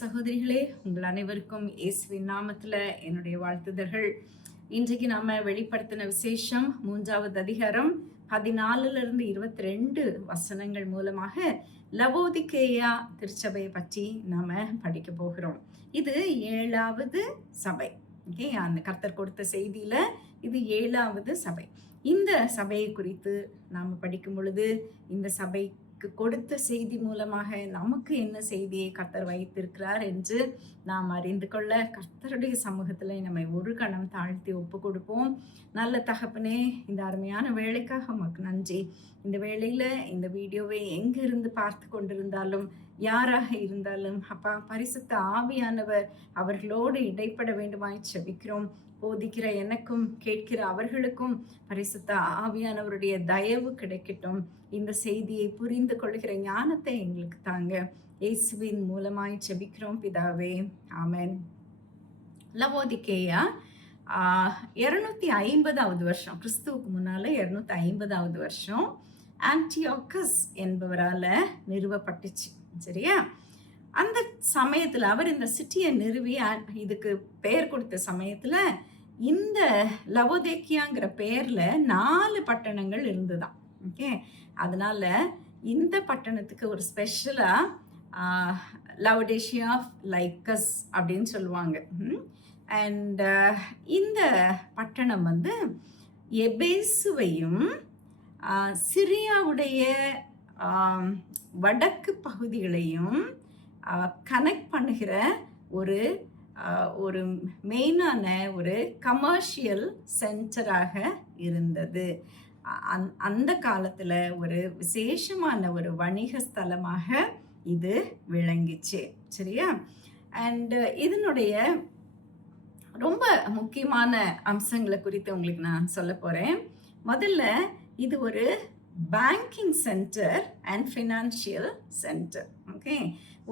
சகோதரிகளே, உங்கள் அனைவருக்கும் இயேசுவின் நாமத்துல என்னுடைய வாழ்த்துதல்கள். இன்றைக்கு நாம வெளிப்படுத்தின விசேஷம் 3வது அதிகாரம் 14லிருந்து 22 வசனங்கள் மூலமாக லவோதிக்கேயா திருச்சபையை பற்றி நாம படிக்க போகிறோம். இது 7வது சபை. அந்த கர்த்தர் கொடுத்த செய்தியில இது 7வது சபை. இந்த சபையை குறித்து நாம படிக்கும் பொழுது இந்த சபை கொடுத்த செய்தி மூலமாக நமக்கு என்ன செய்தியை கர்த்தர் வைத்திருக்கிறார் என்று நாம் அறிந்து கொள்ள கர்த்தருடைய சமூகத்துல நம்மை ஒரு கணம் தாழ்த்தி ஒப்பு கொடுப்போம். நல்ல தகப்பனே, இந்த அருமையான வேலைக்காக உமக்கு நன்றி. இந்த வேளையில இந்த வீடியோவை எங்கிருந்து பார்த்து கொண்டிருந்தாலும் யாராக இருந்தாலும் அப்பா, பரிசுத்த ஆவியானவர் அவர்களோடு இடைப்பட வேண்டுமாய் செபிக்கிறோம். போதிக்கிற எனக்கும் கேட்கிற அவர்களுக்கும் பரிசுத்த ஆவியானவருடைய தயவு கிடைக்கட்டும். இந்த செய்தியை புரிந்து கொள்கிற ஞானத்தை எங்களுக்கு தாங்க. இயேசுவின் மூலமாய் செபிக்கிறோம் பிதாவே, ஆமென். லவோதிக்கேயா 250வது வருஷம், கிறிஸ்துவுக்கு முன்னால 250வது வருஷம் ஆன்டியோகஸ் என்பவரால நிறுவப்பட்டுச்சு. சரியா? அந்த சமயத்துல அவர் இந்த சிட்டியை நிறுவி இதுக்கு பெயர் கொடுத்த சமயத்துல இந்த லவோதிக்கேயாங்கிற பெயர்ல 4 பட்டணங்கள் இருந்துதான். ஓகே, அதனால இந்த பட்டணத்துக்கு ஒரு ஸ்பெஷலா லவோடிஷியா ஆஃப் லைக்கஸ் அப்படின்னு சொல்லுவாங்க. அண்ட் இந்த பட்டணம் எபேசுவையும் சிரியாவுடைய வடக்கு பகுதிகளையும் கனெக்ட் பண்ணுகிற ஒரு மெயினான ஒரு கமர்ஷியல் சென்டராக இருந்தது. அந்த காலத்துல ஒரு விசேஷமான ஒரு வணிக ஸ்தலமாக இது விளங்கிச்சு. சரியா? அண்ட் இதனுடைய ரொம்ப முக்கியமான அம்சங்களை குறித்து உங்களுக்கு நான் சொல்ல போறேன். முதல்ல இது ஒரு banking centre and financial centre. Okay,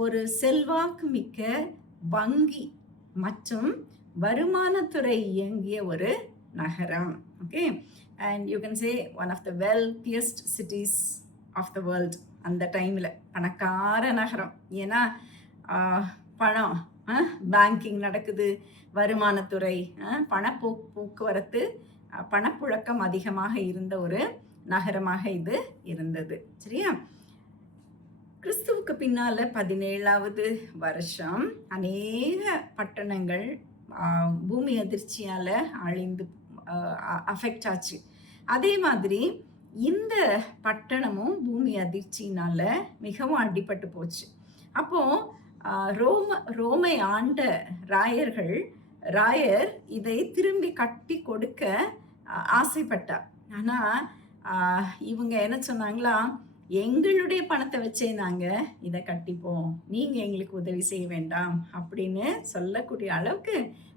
ஒரு செல்வாக்கு மிக்க வங்கி மற்றும் வருமானத்துறை இயங்கிய ஒரு நகரம். Okay, and you can say one of the wealthiest cities of the world. அந்த டைமில் பணக்கார நகரம். ஏன்னா பணம், பேங்கிங் நடக்குது, வருமானத்துறை, போக்குவரத்து, பணப்புழக்கம் அதிகமாக இருந்த ஒரு நகரமாக இது இருந்தது. சரியா? கிறிஸ்துவுக்கு பின்னால 17வது வருஷம் அநேக பட்டணங்கள் பூமி அதிர்ச்சியால அழிந்து அஃபெக்ட் ஆச்சு. அதே மாதிரி இந்த பட்டணமும் பூமி அதிர்ச்சினால மிகவும் அடிபட்டு போச்சு. அப்போ ரோமை ஆண்ட ராயர் இதை திரும்பி கட்டி கொடுக்க ஆசைப்பட்டார். ஆனா இவங்க என்ன சொன்னாங்களா, எங்களுடைய பணத்தை வச்சே நாங்க இதை கட்டிப்போம், நீங்க எங்களுக்கு உதவி செய்ய வேண்டாம் அப்படின்னு சொல்லக்கூடிய அளவுக்கு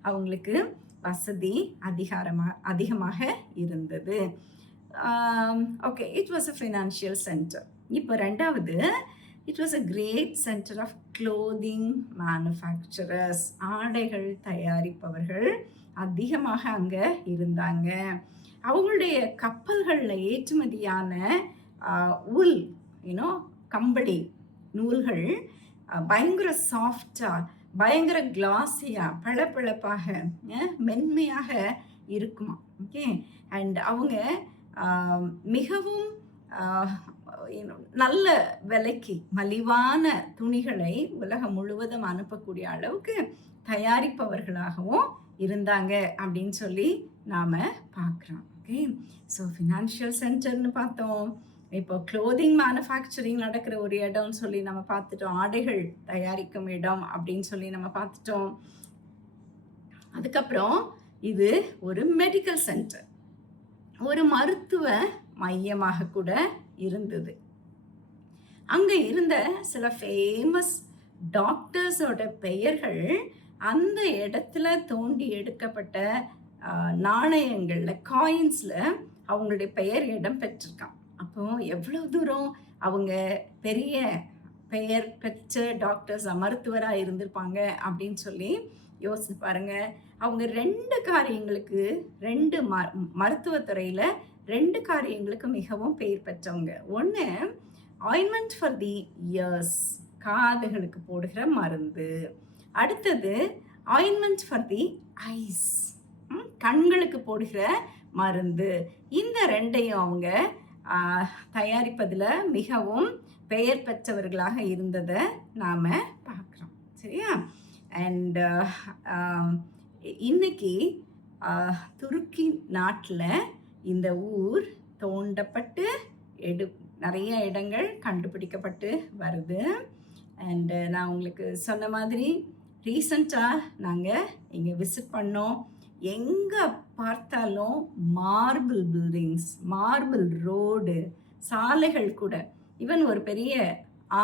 அவங்களுக்கு வசதி அதிகமாக இருந்தது. Okay, it was a financial centre. இப்போ 2வது, it was a great centre of clothing manufacturers. ஆடைகள் தயாரிப்பவர்கள் அதிகமாக அங்க இருந்தாங்க. அவங்களுடைய கப்பல்களில் ஏற்றுமதியான உல், கம்பளி நூல்கள் பயங்கர சாஃப்டா, பயங்கர கிளாஸியா, பளபளப்பாக, மென்மையாக இருக்குமா. ஓகே, அண்ட் அவங்க மிகவும் நல்ல விலைக்கு மலிவான துணிகளை உலகம் முழுவதும் அனுப்பக்கூடிய அளவுக்கு தயாரிப்பவர்களாகவும் இருந்தாங்க அப்படின்னு சொல்லி நாம பார்க்குறோம். ஓகே, ஸோ ஃபினான்ஷியல் சென்டர்னு பார்த்தோம். இப்போ க்ளோதிங் மேனுஃபேக்சரிங் நடக்கிற ஒரு இடம்னு சொல்லி நம்ம பார்த்துட்டோம். ஆடைகள் தயாரிக்கும் இடம் அப்படின்னு சொல்லி நம்ம பார்த்துட்டோம். அதுக்கப்புறம் இது ஒரு மெடிக்கல் சென்டர், ஒரு மருத்துவ மையமாக கூட இருந்தது. அங்க இருந்த சில ஃபேமஸ் டாக்டர்ஸோட பெயர்கள் அந்த இடத்துல தோண்டி எடுக்கப்பட்ட நாணயங்கள்ல, காயின்ஸ்ல அவங்களுடைய பெயர் இடம் பெற்றிருக்கான். அப்போ எவ்வளவு தூரம் அவங்க பெரிய பெயர் பெற்ற டாக்டர்ஸ், மருத்துவராக இருந்திருப்பாங்க அப்படின்னு சொல்லி யோசிச்சு பாருங்க. அவங்க 2 காரியங்களுக்கு, 2 மருத்துவத்துறையில 2 காரியங்களுக்கு மிகவும் பெயர் பெற்றவங்க. ஒன்று, ஆயின்மெண்ட் ஃபார் தி இயர்ஸ் காதுகளுக்கு போடுகிற மருந்து. அடுத்தது ஆயின்மெண்ட் ஃபார் தி ஐஸ், கண்களுக்கு போடுகிற மருந்து. இந்த ரெண்டையும் அவங்க தயாரிப்பதில் மிகவும் பெயர் பெற்றவர்களாக இருந்ததை நாம் பார்க்குறோம். சரியா? அண்ட் இன்னைக்கு துருக்கி நாட்டில் இந்த ஊர் தோண்டப்பட்டு நிறைய இடங்கள் கண்டுபிடிக்கப்பட்டு வருது. அண்டு நான் உங்களுக்கு சொன்ன மாதிரி ரீசண்டாக நாங்கள் இங்கே விசிட் பண்ணோம். எங்கே பார்த்தாலும் மார்பிள் பில்டிங்ஸ், மார்பிள் ரோடு, சாலைகள் கூட, ஈவன் ஒரு பெரிய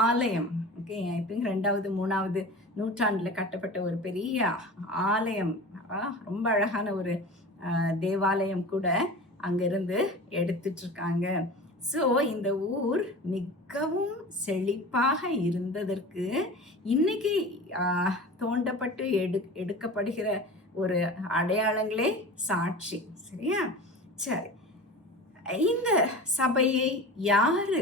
ஆலயம், ஓகே, ஐ திங்க் 2வது 3வது நூற்றாண்டில் கட்டப்பட்ட ஒரு பெரிய ஆலயம், ரொம்ப அழகான ஒரு தேவாலயம் கூட அங்கேருந்து எடுத்துட்ருக்காங்க. ஸோ இந்த ஊர் மிகவும் செழிப்பாக இருந்ததற்கு இன்னைக்கு தோண்டப்பட்டு எடுக்கப்படுகிற ஒரு அடையாளங்களே சாட்சி. சரியா? சரி, இந்த சபையை யார்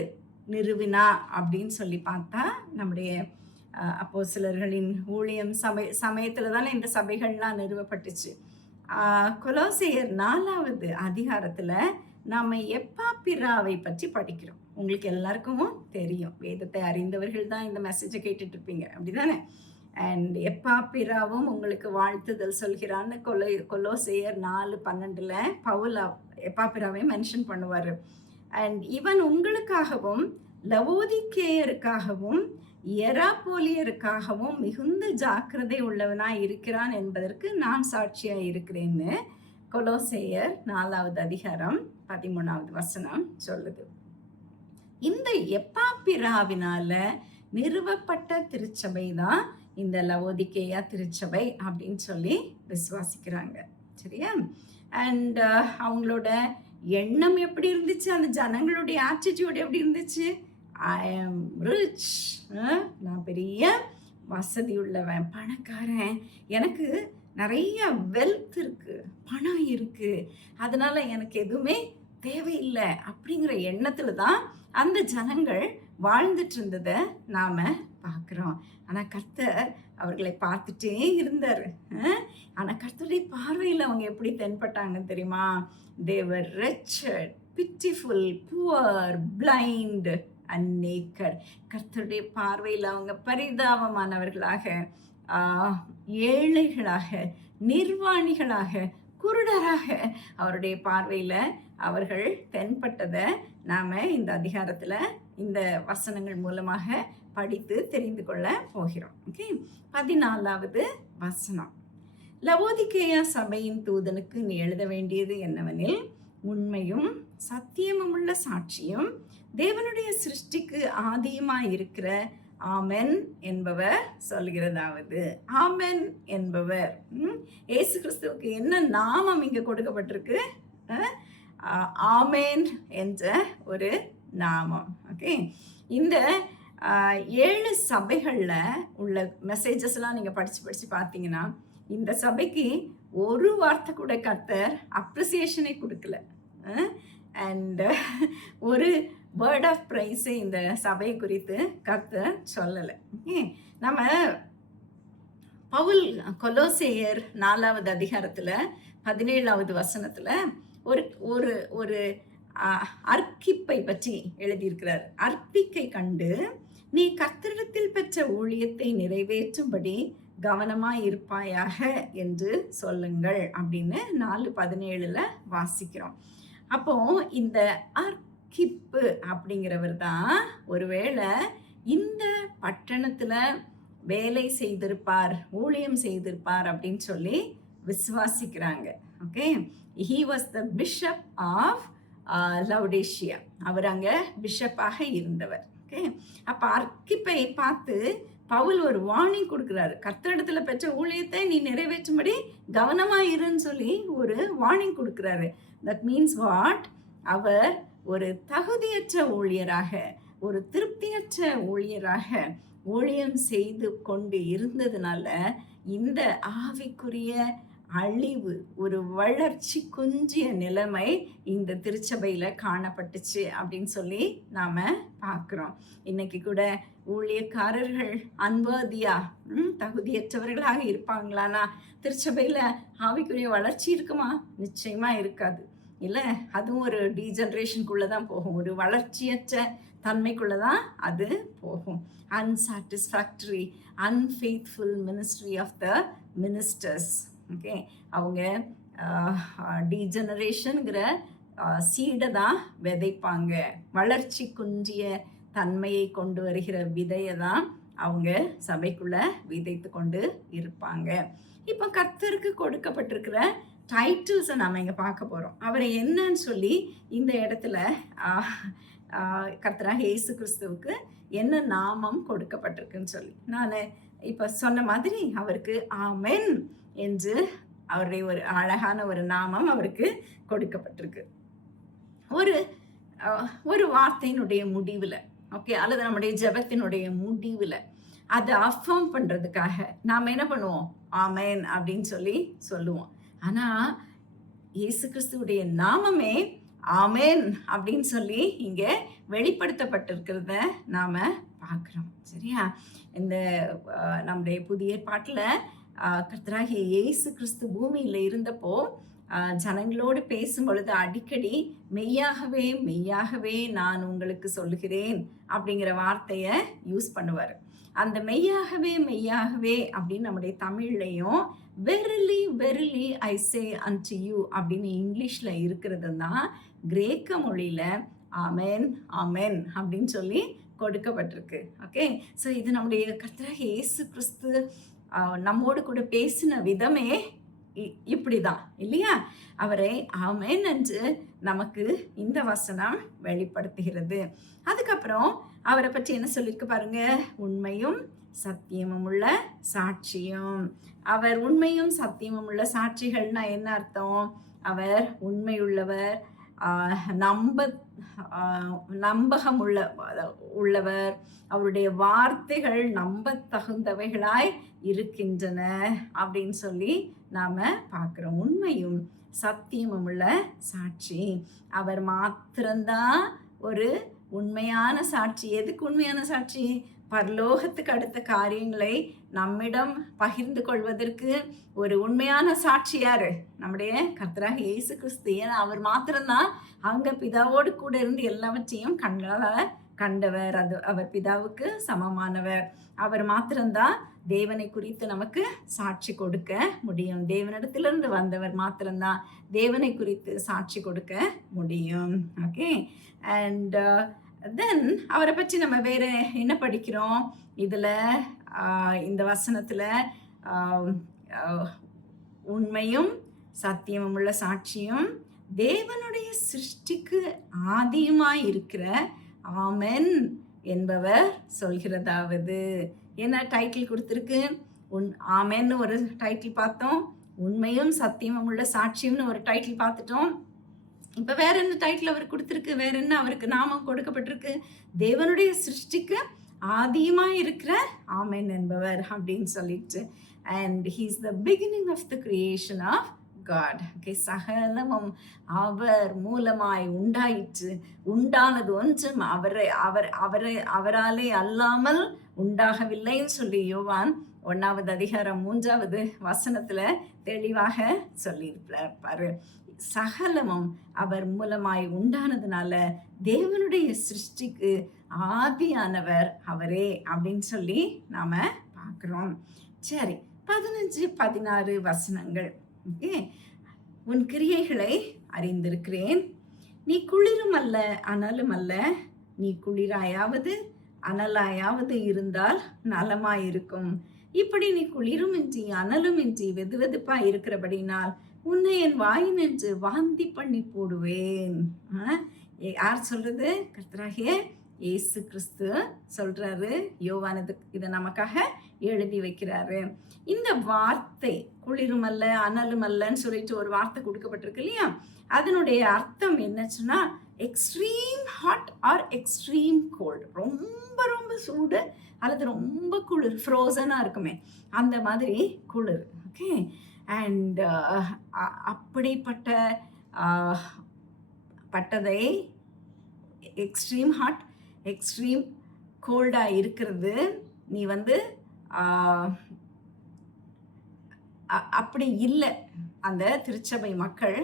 நிறுவினா அப்படின்னு சொல்லி பார்த்தா, நம்முடைய அப்போஸ்தலர்களின் ஊழியம் சமயத்தில் தானே இந்த சபைகள்லாம் நிறுவப்பட்டுச்சு. கொலோசையர் 4வது அதிகாரத்தில் நாம் எப்பாப்பிராவை பற்றி படிக்கிறோம். உங்களுக்கு எல்லாருக்கும் தெரியும், வேதத்தை அறிந்தவர்கள் தான் இந்த மெசேஜை கேட்டுட்டு இருப்பீங்க, அப்படிதானே? அண்ட் எப்பாப்பிராவும் உங்களுக்கு வாழ்த்துதல் சொல்கிறான்னு கொலோசையர் 4:12 பவுல் எப்பாப்பிராவை மென்ஷன் பண்ணுவார். அண்ட் இவன் உங்களுக்காகவும் லவோதிக்கேயருக்காகவும் எராப்போலியருக்காகவும் மிகுந்த ஜாக்கிரதை உள்ளவனாய் இருக்கிறான் என்பதற்கு நான் சாட்சியாக இருக்கிறேன்னு கொலோசையர் 4வது அதிகாரம் 13வது வசனம் சொல்லுது. இந்த எப்பாப்பிராவினால நிறுவப்பட்ட திருச்சபை தான் இந்த லவோதிக்கேயா திருச்சபை அப்படின்னு சொல்லி விசுவாசிக்கிறாங்க. சரியா? அண்ட் அவங்களோட எண்ணம் எப்படி இருந்துச்சு, அந்த ஜனங்களுடைய ஆட்டிடியூட் எப்படி இருந்துச்சு? ஐ ஆம் ரிச், நான் பெரிய வசதி உள்ளவன், பணக்காரன், எனக்கு நிறைய வெல்த் இருக்குது, பணம் இருக்குது, அதனால் எனக்கு எதுவுமே தேவையில்லை அப்படிங்கிற எண்ணத்தில் தான் அந்த ஜனங்கள் வாழ்ந்துட்டு இருந்ததை நாம் பார்க்குறோம். ஆனால் கர்த்தர் அவர்களை பார்த்துட்டே இருந்தார். ஆனால் கர்த்தருடைய பார்வையில் அவங்க எப்படி தென்பட்டாங்க தெரியுமா? They were wretched, pitiful, poor, blind and naked. கர்த்தருடைய பார்வையில் அவங்க பரிதாபமானவர்களாக, ஏழைகளாக, நிர்வாணிகளாக, குருடராக அவருடைய பார்வையில் அவர்கள் தென்பட்டதை நாம் இந்த அதிகாரத்தில் இந்த வசனங்கள் மூலமாக படித்து தெரிந்து கொள்ள போகிறோம். ஓகே, 14வது வசனம். லவோதிக்கேயா சபையின் தூதனுக்கு நீ எழுத வேண்டியது என்னவெனில், உண்மையும் சத்தியமும் உள்ள சாட்சியும் தேவனுடைய சிருஷ்டிக்கு ஆதியுமாய் இருக்கிற ஆமென் என்பவர் சொல்கிறதாவது. ஆமென் என்பவர், இயேசு கிறிஸ்துவுக்கு என்ன நாமம் இங்கே கொடுக்கப்பட்டிருக்கு? ஆமென் என்ற ஒரு நாமம். ஓகே, இந்த 7 சபைகளில் உள்ள மெசேஜஸ்லாம் நீங்கள் படித்து பார்த்தீங்கன்னா, இந்த சபைக்கு ஒரு வார்த்தை கூட கர்த்தர் அப்ரிசியேஷனே கொடுக்கல. அண்ட் ஒரு வேர்ட் ஆஃப் ப்ரைஸை இந்த சபை குறித்து கர்த்தர் சொல்லலை. நம்ம பவுல் கொலோசேயர் 4வது அதிகாரத்தில் 17வது வசனத்தில் ஒரு ஒரு ஒரு அர்ப்பிப்பை பற்றி எழுதியிருக்கிறார். அர்ப்பிக்கை கண்டு நீ கர்த்தரிடத்தில் பெற்ற ஊழியத்தை நிறைவேற்றும்படி கவனமாய் இருப்பாயாக என்று சொல்லுங்கள் அப்படின்னு 4:17 வாசிக்கிறோம். அப்போ இந்த அர்க்கிப்பு அப்படிங்கிறவர் தான் ஒருவேளை இந்த பட்டணத்தில் வேலை செய்திருப்பார், ஊழியம் செய்திருப்பார் அப்படின்னு சொல்லி விசுவாசிக்கிறாங்க. Okay, he was the bishop of Laodicea. அவர் அங்கே பிஷப்பாக இருந்தவர். ஓகே, அப்போ அர்க்கிப்பை பார்த்து பவுல் ஒரு வார்னிங் கொடுக்குறாரு. கர்த்தரிடத்தில் பெற்ற ஊழியத்தை நீ நிறைவேற்றும்படி கவனமாக இருன்னு சொல்லி ஒரு வார்னிங் கொடுக்குறாரு. That means what? அவர் ஒரு தகுதியற்ற ஊழியராக, ஒரு திருப்தியற்ற ஊழியராக ஊழியம் செய்து கொண்டு இருந்ததுனால இந்த ஆவிக்குரிய அழிவு, ஒரு வளர்ச்சி குன்றிய நிலைமை இந்த திருச்சபையில காணப்பட்டுச்சு அப்படின்னு சொல்லி நாம பார்க்கிறோம். இன்னைக்கு கூட ஊழியக்காரர்கள் அன்வர்தியா தகுதியற்றவர்களாக இருப்பாங்களானா திருச்சபையில ஆவிக்குரிய வளர்ச்சி இருக்குமா? நிச்சயமா இருக்காது. இல்லை, அதுவும் ஒரு டீஜெனரேஷனுக்குள்ளே தான் போகும், ஒரு வளர்ச்சியற்ற தன்மைக்குள்ளே தான் அது போகும். Unsatisfactory, unfaithful ministry of the ministers. Okay, அவங்க டீஜெனரேஷனுங்கிற சீடை தான் விதைப்பாங்க. வளர்ச்சி குன்றிய தன்மையை கொண்டு வருகிற விதையை தான் அவங்க சபைக்குள்ள விதைத்து கொண்டு இருப்பாங்க. இப்போ கர்த்தருக்கு கொடுக்கப்பட்டிருக்கிற டைட்டில்ஸை நாம் இங்கே பார்க்க போகிறோம். அவரை என்னன்னு சொல்லி இந்த இடத்துல கர்த்தராக இயேசு கிறிஸ்துவுக்கு என்ன நாமம் கொடுக்கப்பட்டிருக்குன்னு சொல்லி நான் இப்போ சொன்ன மாதிரி அவருக்கு ஆமென் என்று அவருடைய ஒரு அழகான ஒரு நாமம் அவருக்கு கொடுக்கப்பட்டிருக்கு. ஒரு வார்த்தையினுடைய முடிவில், ஓகே, அல்லது நம்முடைய ஜெபத்தினுடைய முடிவில் அதை அஃபர்ம் பண்ணுறதுக்காக நாம் என்ன பண்ணுவோம்? ஆமென் அப்படின்னு சொல்லி சொல்லுவோம். ஆனால் இயேசு கிறிஸ்துவுடைய நாமமே ஆமென் அப்படின்னு சொல்லி இங்கே வெளிப்படுத்தப்பட்டிருக்கிறத நாம் பார்க்குறோம். சரியா? இந்த நம்முடைய புதிய ஏற்பாட்டில் கர்த்தராகிய இயேசு கிறிஸ்து பூமியில் இருந்தப்போ ஜனங்களோடு பேசும் பொழுது அடிக்கடி மெய்யாகவே மெய்யாகவே நான் உங்களுக்கு சொல்லுகிறேன் அப்படிங்கிற வார்த்தையை யூஸ் பண்ணுவார். அந்த மெய்யாகவே மெய்யாகவே அப்படின்னு நம்முடைய தமிழ்லையும் verily verily I say and you அப்படின்னு இங்கிலீஷில் இருக்கிறது தான் கிரேக்க மொழியில் ஆமென் ஆமென் அப்படின்னு சொல்லி கொடுக்கப்பட்டிருக்கு. ஓகே, ஸோ இது நம்முடைய கர்த்தராகிய இயேசு கிறிஸ்து நம்மோடு கூட பேசின விதமே இப்படி தான் இல்லையா? அவரை ஆமென் என்று நமக்கு இந்த வசனம் வெளிப்படுத்துகிறது. அதுக்கப்புறம் அவரை பற்றி என்ன சொல்லியிருக்கு பாருங்க, உண்மையும் சத்தியமும் உள்ள சாட்சியும். அவர் உண்மையும் சத்தியமும் உள்ள சாட்சிகள்னா என்ன அர்த்தம்? அவர் உண்மையுள்ளவர், நம்பகம் உள்ளவர், அவருடைய வார்த்தைகள் நம்ப தகுந்தவைகளாய் இருக்கின்றன அப்படின்னு சொல்லி நாம பார்க்கிறோம். உண்மையும் சத்தியமும் உள்ள சாட்சி. அவர் மாத்திரம்தான் ஒரு உண்மையான சாட்சி. எதுக்கு உண்மையான சாட்சி? பரலோகத்துக்கு அடுத்த காரியங்களை நம்மிடம் பகிர்ந்து கொள்வதற்கு ஒரு உண்மையான சாட்சி யாரு? நம்முடைய கர்த்தராக இயேசு கிறிஸ்து. ஏன்னா அவர் மாத்திரம்தான் அங்க பிதாவோடு கூட இருந்து எல்லாவற்றையும் கண்களால் கண்டவர். அது அவர் பிதாவுக்கு சமமானவர். அவர் மாத்திரம்தான் தேவனை குறித்து நமக்கு சாட்சி கொடுக்க முடியும். தேவனிடத்திலிருந்து வந்தவர் மாத்திரம்தான் தேவனை குறித்து சாட்சி கொடுக்க முடியும். ஓகே, அண்ட் தென் அவரை பற்றி நம்ம வேற என்ன படிக்கிறோம்? இதில் இந்த வசனத்தில் உண்மையும் சத்தியமும் உள்ள சாட்சியும், தேவனுடைய சிருஷ்டிக்கு ஆதியுமாய் இருக்கிற ஆமென் என்பவர் சொல்கிறதாவது. என்ன டைட்டில் கொடுத்துருக்கு? ஆமென்னு ஒரு டைட்டில் பார்த்தோம், உண்மையும் சத்தியமும் உள்ள சாட்சியம்னு ஒரு டைட்டில் பார்த்துட்டோம். இப்போ வேற என்ன டைட்டில் அவர் கொடுத்துருக்கு? வேற என்ன அவருக்கு நாமம் கொடுக்கப்பட்டிருக்கு? தேவனுடைய சிருஷ்டிக்கு ஆதியமாக இருக்கிற ஆமென் என்பவர் அப்படின்னு சொல்லிட்டு, and he is the beginning of the creation of God. Okay, சகலமும் அவர் மூலமாய் உண்டாயிற்று, உண்டானது ஒன்றும் அவராலே அல்லாமல் உண்டாகவில்லைன்னு சொல்லி யோவான் 1வது அதிகாரம் 3வது வசனத்துல தெளிவாக சொல்லியிருப்பாரு. சகலமும் அவர் மூலமாய் உண்டானதுனால தேவனுடைய சிருஷ்டிக்கு ஆதியானவர் அவரே அப்படின்னு சொல்லி நாம பார்க்கிறோம். சரி, 15-16 வசனங்கள். ஓகே, உன் கிரியைகளை அறிந்திருக்கிறேன், நீ குளிரும் அல்ல அனலும் அல்ல, நீ குளிராயாவது அனலாயாவது இருந்தால் நலமாயிருக்கும். இப்படி நீ குளிருமின்றி அனலுமின்றி வெதுவெதுப்பாய் இருக்கிறபடினால் உன்னை என் வாயினின்று வாந்தி பண்ணி போடுவேன். யார் சொல்றது? கர்த்தராகிய இயேசு கிறிஸ்து சொல்றாரு. யோவான் இதை நமக்காக எழுதி வைக்கிறாரு. இந்த வார்த்தை குளிருமல்ல அனலுமல்லன்னு சொல்லிட்டு ஒரு வார்த்தை கொடுக்கப்பட்டிருக்கு இல்லையா? அதனுடைய அர்த்தம் என்னச்சுன்னா extreme hot or extreme cold. ரொம்ப ரொம்ப சூடு அல்லது ரொம்ப குளிர், ஃப்ரோசனாக இருக்குமே அந்த மாதிரி குளிர். ஓகே, அண்ட் அப்படிப்பட்ட பட்டதை எக்ஸ்ட்ரீம் ஹாட், எக்ஸ்ட்ரீம் கோல்டாக இருக்கிறது நீ வந்து அப்படி இல்லை. அந்த திருச்சபை மக்கள்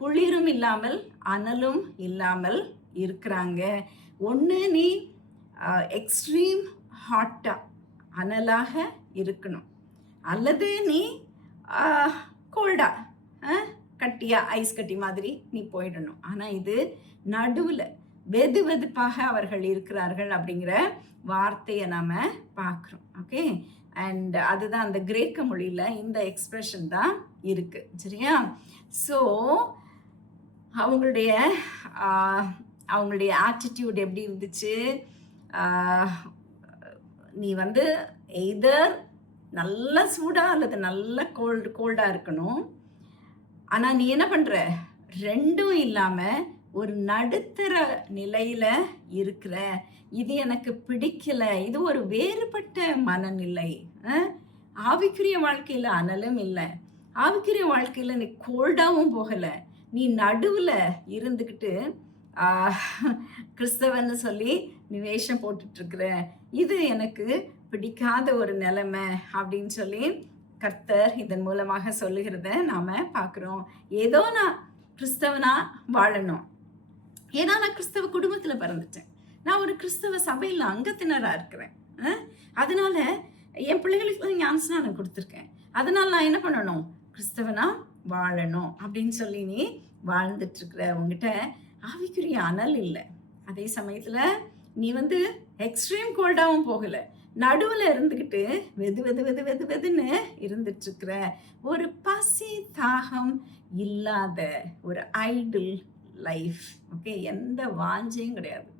குளிரும் இல்லாமல் அனலும் இல்லாமல் இருக்கிறாங்க. ஒன்று நீ எக்ஸ்ட்ரீம் ஹாட்டாக அனலாக இருக்கணும், அல்லது நீ கோல்டாக கட்டியாக ஐஸ் கட்டி மாதிரி நீ போயிடணும். ஆனால் இது நடுவில் வெது வெதுப்பாக அவர்கள் இருக்கிறார்கள் அப்படிங்கிற வார்த்தையை நாம் பார்க்குறோம். ஓகே, அண்ட் அதுதான் அந்த கிரேக்க மொழியில் இந்த எக்ஸ்பிரஷன் தான் இருக்குது. சரியா? ஸோ அவங்களுடைய ஆட்டிடியூட் எப்படி இருந்துச்சு? நீ வந்து எய்தர் நல்ல சூடாக அல்லது நல்ல கோல்டாக இருக்கணும். ஆனால் நீ என்ன பண்ணுற? ரெண்டும் இல்லாமல் ஒரு நடுத்தர நிலையில் இருக்கிற. இது எனக்கு பிடிக்கல. இது ஒரு வேறுபட்ட மனநிலை. ஆவிக்குரிய வாழ்க்கையில் அனலும் இல்லை, ஆவிக்குரிய வாழ்க்கையில் நீ கோல்டாகவும் போகலை. நீ நடுவில் இருந்துக்கிட்டு கிறிஸ்தவன்னு சொல்லி நீ வேஷம் போட்டுட்ருக்குற. இது எனக்கு பிடிக்காத ஒரு நிலைமை அப்படின்னு சொல்லி கர்த்தர் இதன் மூலமாக சொல்லுகிறத நாம் பார்க்குறோம். ஏதோ நான் கிறிஸ்தவனா வாழணும், ஏன்னா நான் கிறிஸ்தவ குடும்பத்தில் பிறந்துட்டேன், நான் ஒரு கிறிஸ்தவ சபையில் அங்கத்தினராக இருக்கிறேன், அதனால என் பிள்ளைகளுக்கு ஞானஸ்நானம் கொடுத்துருக்கேன், அதனால் நான் என்ன பண்ணணும்? கிறிஸ்தவனா வாழணும் அப்படின்னு சொல்லி நீ வாழ்ந்துட்டுருக்குற. உங்ககிட்ட ஆவிக்குரிய அனல் இல்லை. அதே சமயத்தில் நீ வந்து எக்ஸ்ட்ரீம் கோல்டாகவும் போகலை, நடுவில் இருந்துக்கிட்டு வெது வெது வெது வெது வெதுன்னு இருந்துட்டுருக்குற. ஒரு பசி தாகம் இல்லாத ஒரு ஐடில் லைஃப். ஓகே, எந்த வாஞ்சையும் கிடையாது.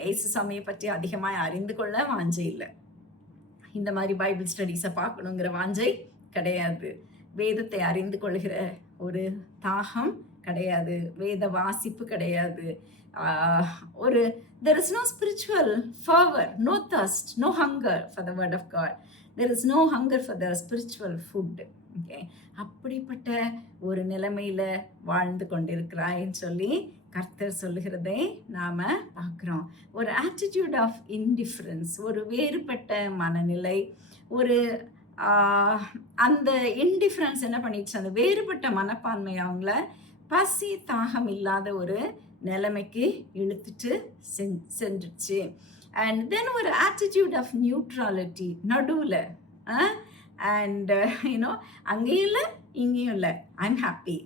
இயேசு சாமியை பற்றி அதிகமாக அறிந்து கொள்ள வாஞ்சை இல்லை, இந்த மாதிரி பைபிள் ஸ்டடீஸை பார்க்கணுங்கிற வாஞ்சை கிடையாது, வேதத்தை அறிந்து கொள்கிற ஒரு தாகம் கிடையாது, வேத வாசிப்பு கிடையாது, ஒரு there is no spiritual fervor, no thirst, no hunger for the word of God, there is no hunger for the spiritual food. Okay, அப்படிப்பட்ட ஒரு நிலைமையில் வாழ்ந்து கொண்டிருக்கிறாய்ன்னு சொல்லி கர்த்தர் சொல்லுகிறதை நாம் பார்க்குறோம். ஒரு ஆட்டிடியூட் ஆஃப் இன்டிஃபரன்ஸ், ஒரு வேறுபட்ட மனநிலை, ஒரு அந்த இன்டிஃபரன்ஸ் என்ன பண்ணிடுச்சு? அந்த வேறுபட்ட மனப்பான்மை அவங்கள பசி தாகம் இல்லாத ஒரு நிலைமைக்கு இழுத்துட்டு சென்றுச்சு. அண்ட் தென் ஒரு ஆட்டிடியூட் ஆஃப் நியூட்ராலிட்டி, நடுவில். அண்ட் யூனோ அங்கேயும் இல்லை இங்கேயும் இல்லை, ஐம் ஹாப்பி,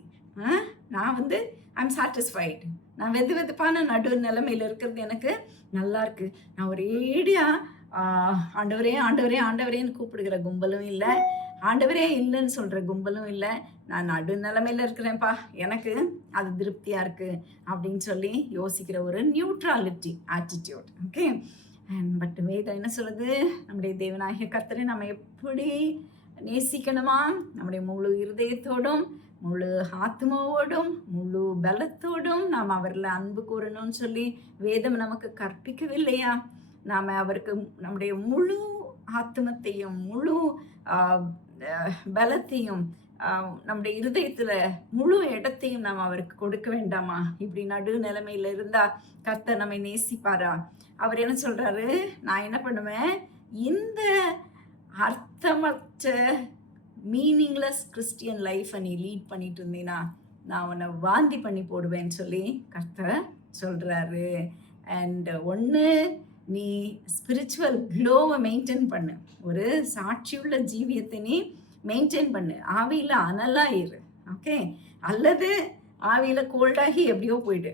நான் வந்து ஐம் சாட்டிஸ்ஃபைடு, நான் வெது வெதுப்பான நடு நிலைமையில் இருக்கிறது எனக்கு நல்லா இருக்கு. நான் ஒரேடியாக ஆண்டவரே ஆண்டவரே ஆண்டவரேன்னு கூப்பிடுகிற கும்பலும் இல்லை, ஆண்டவரே இல்லைன்னு சொல்கிற கும்பலும் இல்லை, நான் நடு நிலைமையில் இருக்கிறேன்ப்பா, எனக்கு அது திருப்தியாக இருக்குது அப்படின்னு சொல்லி யோசிக்கிற ஒரு நியூட்ராலிட்டி ஆட்டிடியூட். ஓகே, பட் வேதம் என்ன சொல்லுது? நம்முடைய தேவனாகிய கர்த்தரை நம்ம எப்படி நேசிக்கணுமா? நம்முடைய முழு இருதயத்தோடும், முழு ஆத்மாவோடும், முழு பலத்தோடும் நாம் அவரில் அன்பு கூறணும்னு சொல்லி வேதம் நமக்கு கற்பிக்கவில்லையா? நாம் அவருக்கு நம்முடைய முழு ஆத்மத்தையும் முழு பலத்தையும் நம்முடைய இருதயத்தில் முழு இடத்தையும் நாம் அவருக்கு கொடுக்க வேண்டாமா? இப்படி நடு நிலைமையில் இருந்தால் கர்த்தர் நம்மை நேசிப்பாரா? அவர் என்ன சொல்கிறாரு? நான் என்ன பண்ணுவேன், இந்த அர்த்தமற்ற மீனிங்லெஸ் கிறிஸ்டியன் லைஃப்பை நீ லீட் பண்ணிட்டு இருந்தீங்கன்னா நான் உன்னை வாந்தி பண்ணி போடுவேன்னு சொல்லி கர்த்தர் சொல்கிறாரு. அண்ட் ஒன்று, நீ ஸ்பிரிச்சுவல் க்ளோவை மெயின்டைன் பண்ணு, ஒரு சாட்சியுள்ள ஜீவியத்தை நீ மெயின்டைன் பண்ணு, ஆவியில் அனலாக இரு. ஓகே, அல்லது ஆவியில் கோல்டாகி எப்படியோ போயிடு.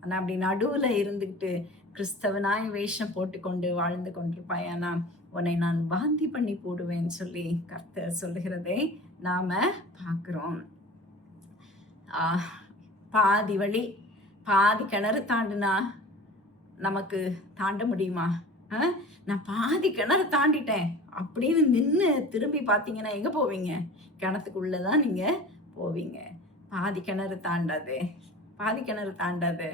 ஆனால் அப்படி நடுவில் இருந்துக்கிட்டு கிறிஸ்தவனாய் வேஷம் போட்டுக்கொண்டு வாழ்ந்து கொண்டிருப்பாயானா உன்னை நான் வாந்தி பண்ணி போடுவேன்னு சொல்லி கர்த்தர் சொல்லுகிறதை நாம் பார்க்குறோம். பாதி வழி பாதி கிணறு தாண்டினா நமக்கு தாண்ட முடியுமா? நான் பாதி கிணறு தாண்டிட்டேன் அப்படின்னு நின்று திரும்பி பார்த்தீங்கன்னா எங்கே போவீங்க? கிணத்துக்குள்ளே தான் நீங்கள் போவீங்க. பாதி கிணறு தாண்டாது, பாதி கிணறு தாண்டாது.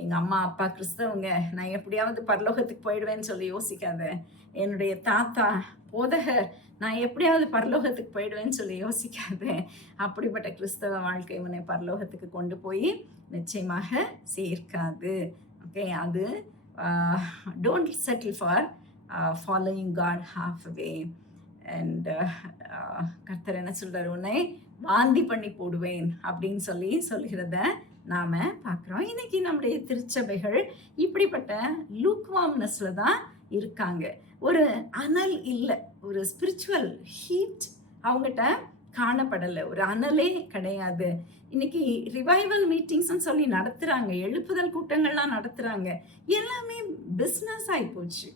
எங்கள் அம்மா அப்பா கிறிஸ்தவங்க, நான் எப்படியாவது பரலோகத்துக்கு போயிடுவேன்னு சொல்லி யோசிக்காத. என்னுடைய தாத்தா போதகர் நான் எப்படியாவது பரலோகத்துக்கு போயிடுவேன்னு சொல்லி யோசிக்காத. அப்படிப்பட்ட கிறிஸ்தவ வாழ்க்கை உன்னை பரலோகத்துக்கு கொண்டு போய் நிச்சயமாக சேர்க்காது. ஓகே, அது don't settle for following God half way. And கர்த்தர் என்ன சொல்றாரு, உன்னை வாந்தி பண்ணி போடுவேன் அப்படின்னு சொல்லுகிறத நாம பார்க்குறோம். இன்னைக்கு நம்முடைய திருச்சபைகள் இப்படிப்பட்ட லூக்வார்ம்னஸ்ல தான் இருக்காங்க. ஒரு அனல் இல்லை, ஒரு ஸ்பிரிச்சுவல் ஹீட் அவங்ககிட்ட காணப்படலை, ஒரு அனலே கிடையாது. இன்னைக்கு ரிவைவல் மீட்டிங்ஸ்ன்னு சொல்லி நடத்துறாங்க, எழுப்புதல் கூட்டங்கள்லாம் நடத்துறாங்க, எல்லாமே பிஸ்னஸ் ஆகி போச்சு.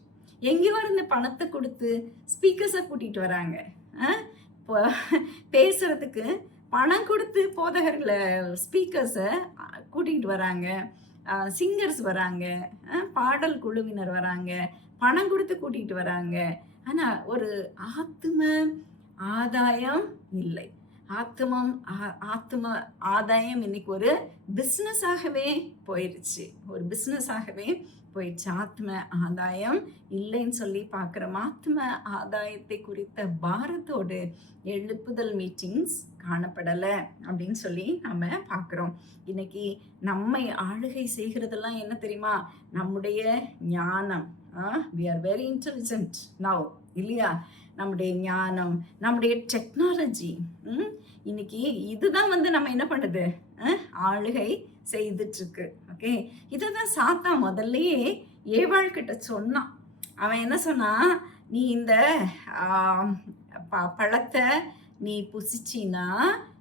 எங்கேயோ இருந்த பணத்தை கொடுத்து ஸ்பீக்கர்ஸை கூட்டிகிட்டு வராங்க, இப்போ பேசுறதுக்கு பணம் கொடுத்து போதகர்களை ஸ்பீக்கர்ஸை கூட்டிகிட்டு வராங்க, சிங்கர்ஸ் வராங்க, பாடல் குழுவினர் வராங்க, பணம் கொடுத்து கூட்டிகிட்டு வராங்க. ஆனால் ஒரு ஆத்தும ஆதாயம் இல்லை. ஆத்தும ஆதாயம் இன்னைக்கு ஒரு பிஸ்னஸாகவே போயிடுச்சு, ஒரு பிஸ்னஸாகவே போயிடுச்சு. ஆத்ம ஆதாயம் இல்லைன்னு சொல்லி பார்க்குறோம். ஆத்ம ஆதாயத்தை குறித்த பாரத்தோடு எழுப்புதல் மீட்டிங்ஸ் காணப்படலை அப்படின்னு சொல்லி நம்ம பார்க்குறோம். இன்னைக்கு நம்மை ஆளுகை செய்கிறதெல்லாம் என்ன தெரியுமா, நம்முடைய ஞானம். we are very intelligent now, இல்லையா? நம்முடைய ஞானம், நம்முடைய டெக்னாலஜி, இன்னைக்கு இதுதான் நம்ம என்ன பண்ணுது, ஆளுகை செய்துட்ருக்கு. ஓகே, இதை தான் சாத்தான் முதல்லையே ஏவாள் கிட்ட சொன்னான். அவன் என்ன சொன்னான், நீ இந்த பழத்தை நீ புசிச்சின்னா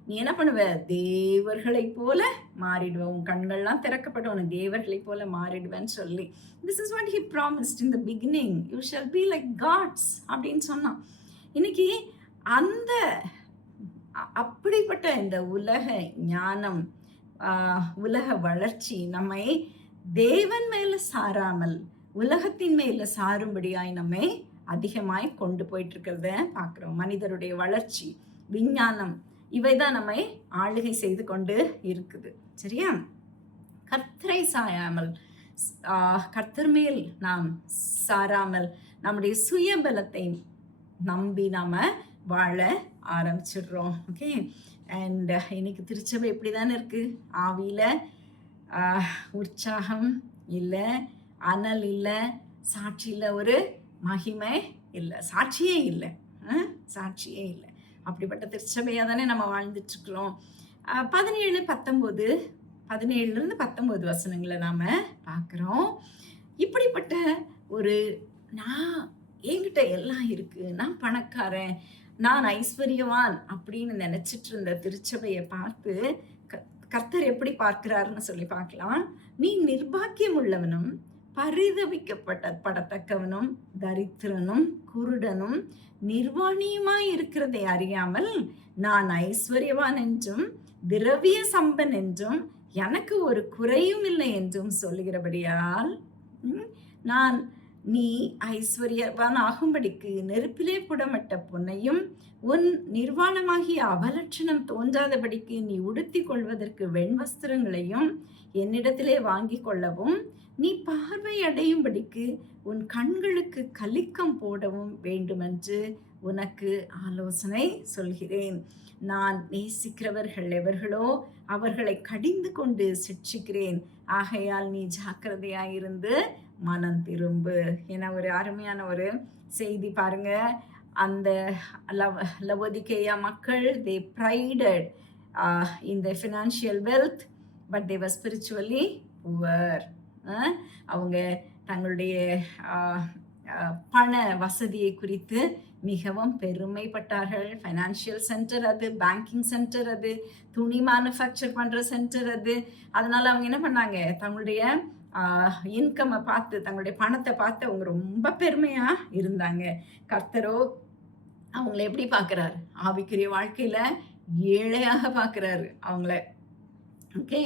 நீ என்ன பண்ணுவ, தேவர்களை போல மாறிடுவ, உன் கண்கள்லாம் திறக்கப்படும், உனக்கு தேவர்களை போல மாறிடுவேன்னு சொல்லி, this is what he promised in the beginning, you shall be like gods அப்படின்னு சொன்னான். இன்னைக்கு அந்த அப்படிப்பட்ட இந்த உலக ஞானம், உலக வளர்ச்சி நம்மை தேவன் மேல சாராமல் உலகத்தின் மேல சாரும்படியாய் நம்மை அதிகமாய் கொண்டு போயிட்டு இருக்கிறத பார்க்குறோம். மனிதருடைய வளர்ச்சி, விஞ்ஞானம், இவைதான் நம்மை ஆளுகை செய்து கொண்டு இருக்குது. சரியா? கர்த்தரை சாயாமல், கர்த்தர் மேல் நாம் சாராமல் நம்முடைய சுயபலத்தை நம்பி நாம வாழ ஆரம்பிச்சிடுறோம். ஓகே, அண்ட் இன்னைக்கு திருச்சபை எப்படி தானே இருக்கு, ஆவியில உற்சாகம் இல்லை, அனல் இல்லை, சாட்சியில் ஒரு மகிமை இல்லை, சாட்சியே இல்லை, சாட்சியே இல்லை. அப்படிப்பட்ட திருச்சபையாக தானே நம்ம வாழ்ந்துட்டுருக்குறோம். 17-19 வசனங்களை நாம் பார்க்குறோம். இப்படிப்பட்ட ஒரு நான் என்கிட்ட எல்லாம் இருக்குது, நான் பணக்காரன், நான் ஐஸ்வர்யவான் அப்படின்னு நினச்சிட்டு இருந்த திருச்சபையை பார்த்து கர்த்தர் எப்படி பார்க்கிறாருன்னு சொல்லி பார்க்கலாம். நீ நிர்பாக்கியம் உள்ளவனும் பரிதவிக்கப்படத்தக்கவனும் தரித்திரனும் குருடனும் நிர்வாணியுமாய் இருக்கிறதை அறியாமல் நான் ஐஸ்வர்யவான் என்றும் திரவிய சம்பன் என்றும் எனக்கு ஒரு குறையும் இல்லை என்றும் சொல்லுகிறபடியால் நீ ஐஸ்வர்யவான் ஆகும்படிக்கு நெருப்பிலே புடமட்ட பொன்னையும் உன் நிர்வாணமாகிய அவலட்சணம் தோன்றாதபடிக்கு நீ உடுத்தி கொள்வதற்கு வெண்வஸ்திரங்களையும் என்னிடத்திலே வாங்கி கொள்ளவும் நீ பார்வை அடையும்படிக்கு உன் கண்களுக்கு கலிக்கம் போடவும் வேண்டுமென்று உனக்கு ஆலோசனை சொல்கிறேன். நான் நேசிக்கிறவர்கள் எவர்களோ அவர்களை கடிந்து கொண்டு சிட்சிக்கிறேன். ஆகையால் நீ ஜாக்கிரதையாயிருந்து மனம் திரும்பு என ஒரு அருமையான ஒரு செய்தி பாருங்க. அந்த லவோதிகேயா மக்கள், they prided in their financial wealth but they were spiritually poor. அவங்க தங்களுடைய பண வசதியை குறித்து மிகவும் பெருமைப்பட்டார்கள். ஃபைனான்ஷியல் சென்டர் அது, பேங்கிங் சென்டர் அது, துணி மேனுஃபேக்சர் பண்ணுற சென்டர் அது. அதனால அவங்க என்ன பண்ணாங்க, தங்களுடைய இன்கம்மை பார்த்து, தங்களுடைய பணத்தை பார்த்து அவங்க ரொம்ப பெருமையாக இருந்தாங்க. கர்த்தரோ அவங்கள எப்படி பார்க்குறாரு, ஆவிக்குரிய வாழ்க்கையில் ஏழையாக பார்க்குறாரு அவங்கள. ஓகே,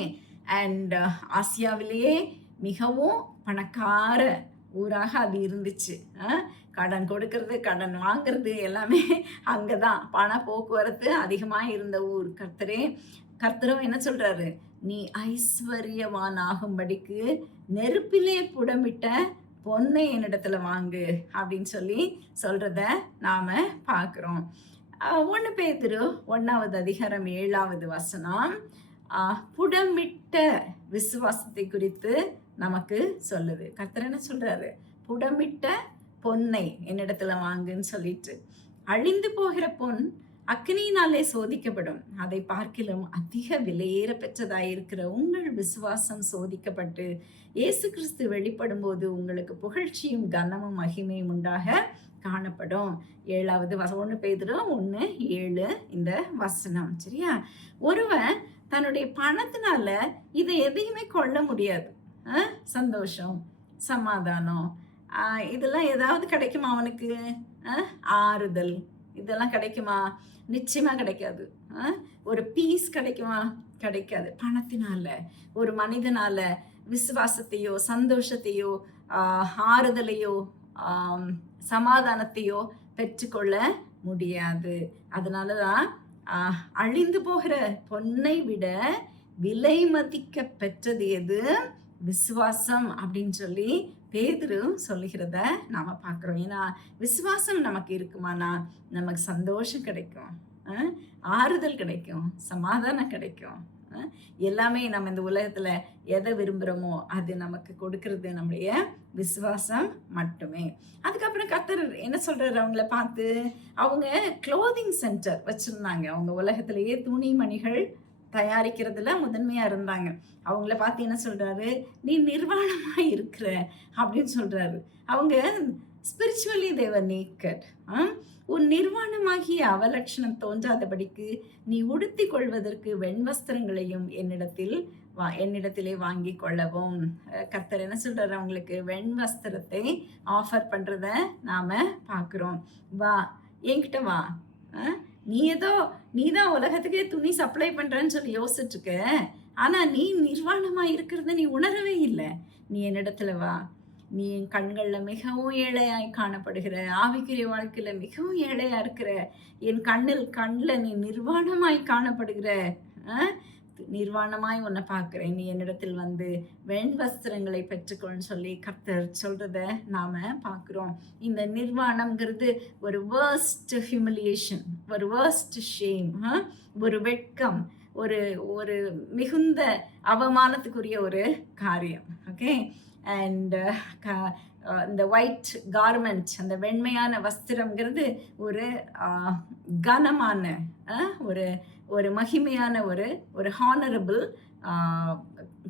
அண்ட் ஆசியாவிலேயே மிகவும் பணக்கார ஊராக அது இருந்துச்சு. கடன் கொடுக்கறது, கடன் வாங்கிறது எல்லாமே அங்கே தான், பண போக்குவரத்து அதிகமாக இருந்த ஊர். கர்த்தரும் என்ன சொல்கிறாரு, நீ ஐஸ்வர்யவான் ஆகும்படிக்கு நெருப்பிலே புடமிட்ட பொண்ணை என்னிடத்துல வாங்கு அப்படின்னு சொல்லி சொல்றத நாம பார்க்கிறோம். 1 பேதுரு 1வது அதிகாரம் 7வது வசனம் புடமிட்ட விசுவாசத்தை குறித்து நமக்கு சொல்லுது. கர்த்தர் என்ன சொல்றாரு? புடமிட்ட பொன்னை என்னிடத்துல வாங்குன்னு சொல்லிட்டு. அழிந்து போகிற பொன் அக்னியினாலே சோதிக்கப்படும், அதை பார்க்கிலும் அதிக விலையேற பெற்றதாயிருக்கிற உங்கள் விசுவாசம் சோதிக்கப்பட்டு இயேசு கிறிஸ்து வெளிப்படும் போது உங்களுக்கு புகழ்ச்சியும் கனமும் மகிமையும் உண்டாக காணப்படும். 7வது 1 பேதுரு 1:7 இந்த வசனம். சரியா? ஒருவன் தன்னுடைய பணத்தினால இதை எதையுமே கொள்ள முடியாது. சந்தோஷம், சமாதானம், இதெல்லாம் ஏதாவது கிடைக்குமா அவனுக்கு? ஆறுதல், இதெல்லாம் கிடைக்குமா? நிச்சயமா கிடைக்காது. ஒரு பீஸ் கிடைக்குமா? கிடைக்காது. பணத்தினால ஒரு மனிதனால விசுவாசத்தையோ சந்தோஷத்தையோ ஆறுதலையோ சமாதானத்தையோ பெற்றுக்கொள்ள முடியாது. அதனாலதான் அழிந்து போகிற பொன்னை விட விலை மதிக்க பெற்றது எது? விசுவாசம் அப்படின்னு சொல்லி பேதுரு சொல்லுகிறத நாம பார்க்கிறோம். ஏன்னா விசுவாசம் நமக்கு இருக்குமானா நமக்கு சந்தோஷம் கிடைக்கும், ஆறுதல் கிடைக்கும், சமாதானம் கிடைக்கும். எல்லாமே நம்ம இந்த உலகத்துல எதை விரும்புகிறோமோ அது நமக்கு கொடுக்கறது நம்முடைய விசுவாசம் மட்டுமே. அதுக்கப்புறம் கர்த்தர் என்ன சொல்றாரு அவங்கள பார்த்து? அவங்க க்ளோதிங் சென்டர் வச்சிருந்தாங்க. அவங்க உலகத்திலேயே துணிமணிகள் தயாரிக்கிறதுல முதன்மையா இருந்தாங்க. அவங்கள பார்த்து என்ன சொல்றாரு? நீ நிர்வாணமா இருக்கிற அப்படின்னு சொல்றாரு. அவங்க ஸ்பிரிச்சுவலி தேவர் நேக்கட். உன் நிர்வாணமாகிய அவலட்சணம் தோன்றாதபடிக்கு நீ உடுத்தி கொள்வதற்கு வெண்வஸ்திரங்களையும் என்னிடத்திலே வாங்கி கொள்ளவும். கர்த்தர் என்ன சொல்றாரு? அவங்களுக்கு வெண்வஸ்திரத்தை ஆஃபர் பண்றத நாம பார்க்கிறோம். வா, என்கிட்ட வா. நீதான் உலகத்துக்கே துணி சப்ளை பண்றேன்னு சொல்லி யோசிச்சுட்டு இருக்க. ஆனா நீ நிர்வாணமா இருக்கிறத நீ உணரவே இல்லை. நீ என்னிடத்துல வா. நீ என் கண்கள்ல மிகவும் ஏழையாய் காணப்படுகிற, ஆவிக்குரிய வாழ்க்கையில மிகவும் ஏழையா இருக்கிற, என் கண்ணில் நீ நிர்வாணமாய் காணப்படுகிற, நிர்வாணமாய் உன்னை பார்க்கிறேன். நீ என்னிடத்தில் வந்து வெண் வஸ்திரங்களை பெற்றுக்கொள்னு சொல்லி கர்த்தர் சொல்றத நாம பார்க்கிறோம். இந்த நிர்வாணம்ங்கிறது ஒரு வேர்ஸ்ட் ஹியூமிலியேஷன், ஒரு வேர்ஸ்ட் ஷேம், ஒரு வெட்கம், ஒரு ஒரு மிகுந்த அவமானத்துக்குரிய ஒரு காரியம். ஓகே. அண்ட் இந்த ஒயிட் கார்மெண்ட், அந்த வெண்மையான வஸ்திரம்ங்கிறது ஒரு கனமான ஒரு ஒரு மகிமையான ஒரு ஹானரபிள்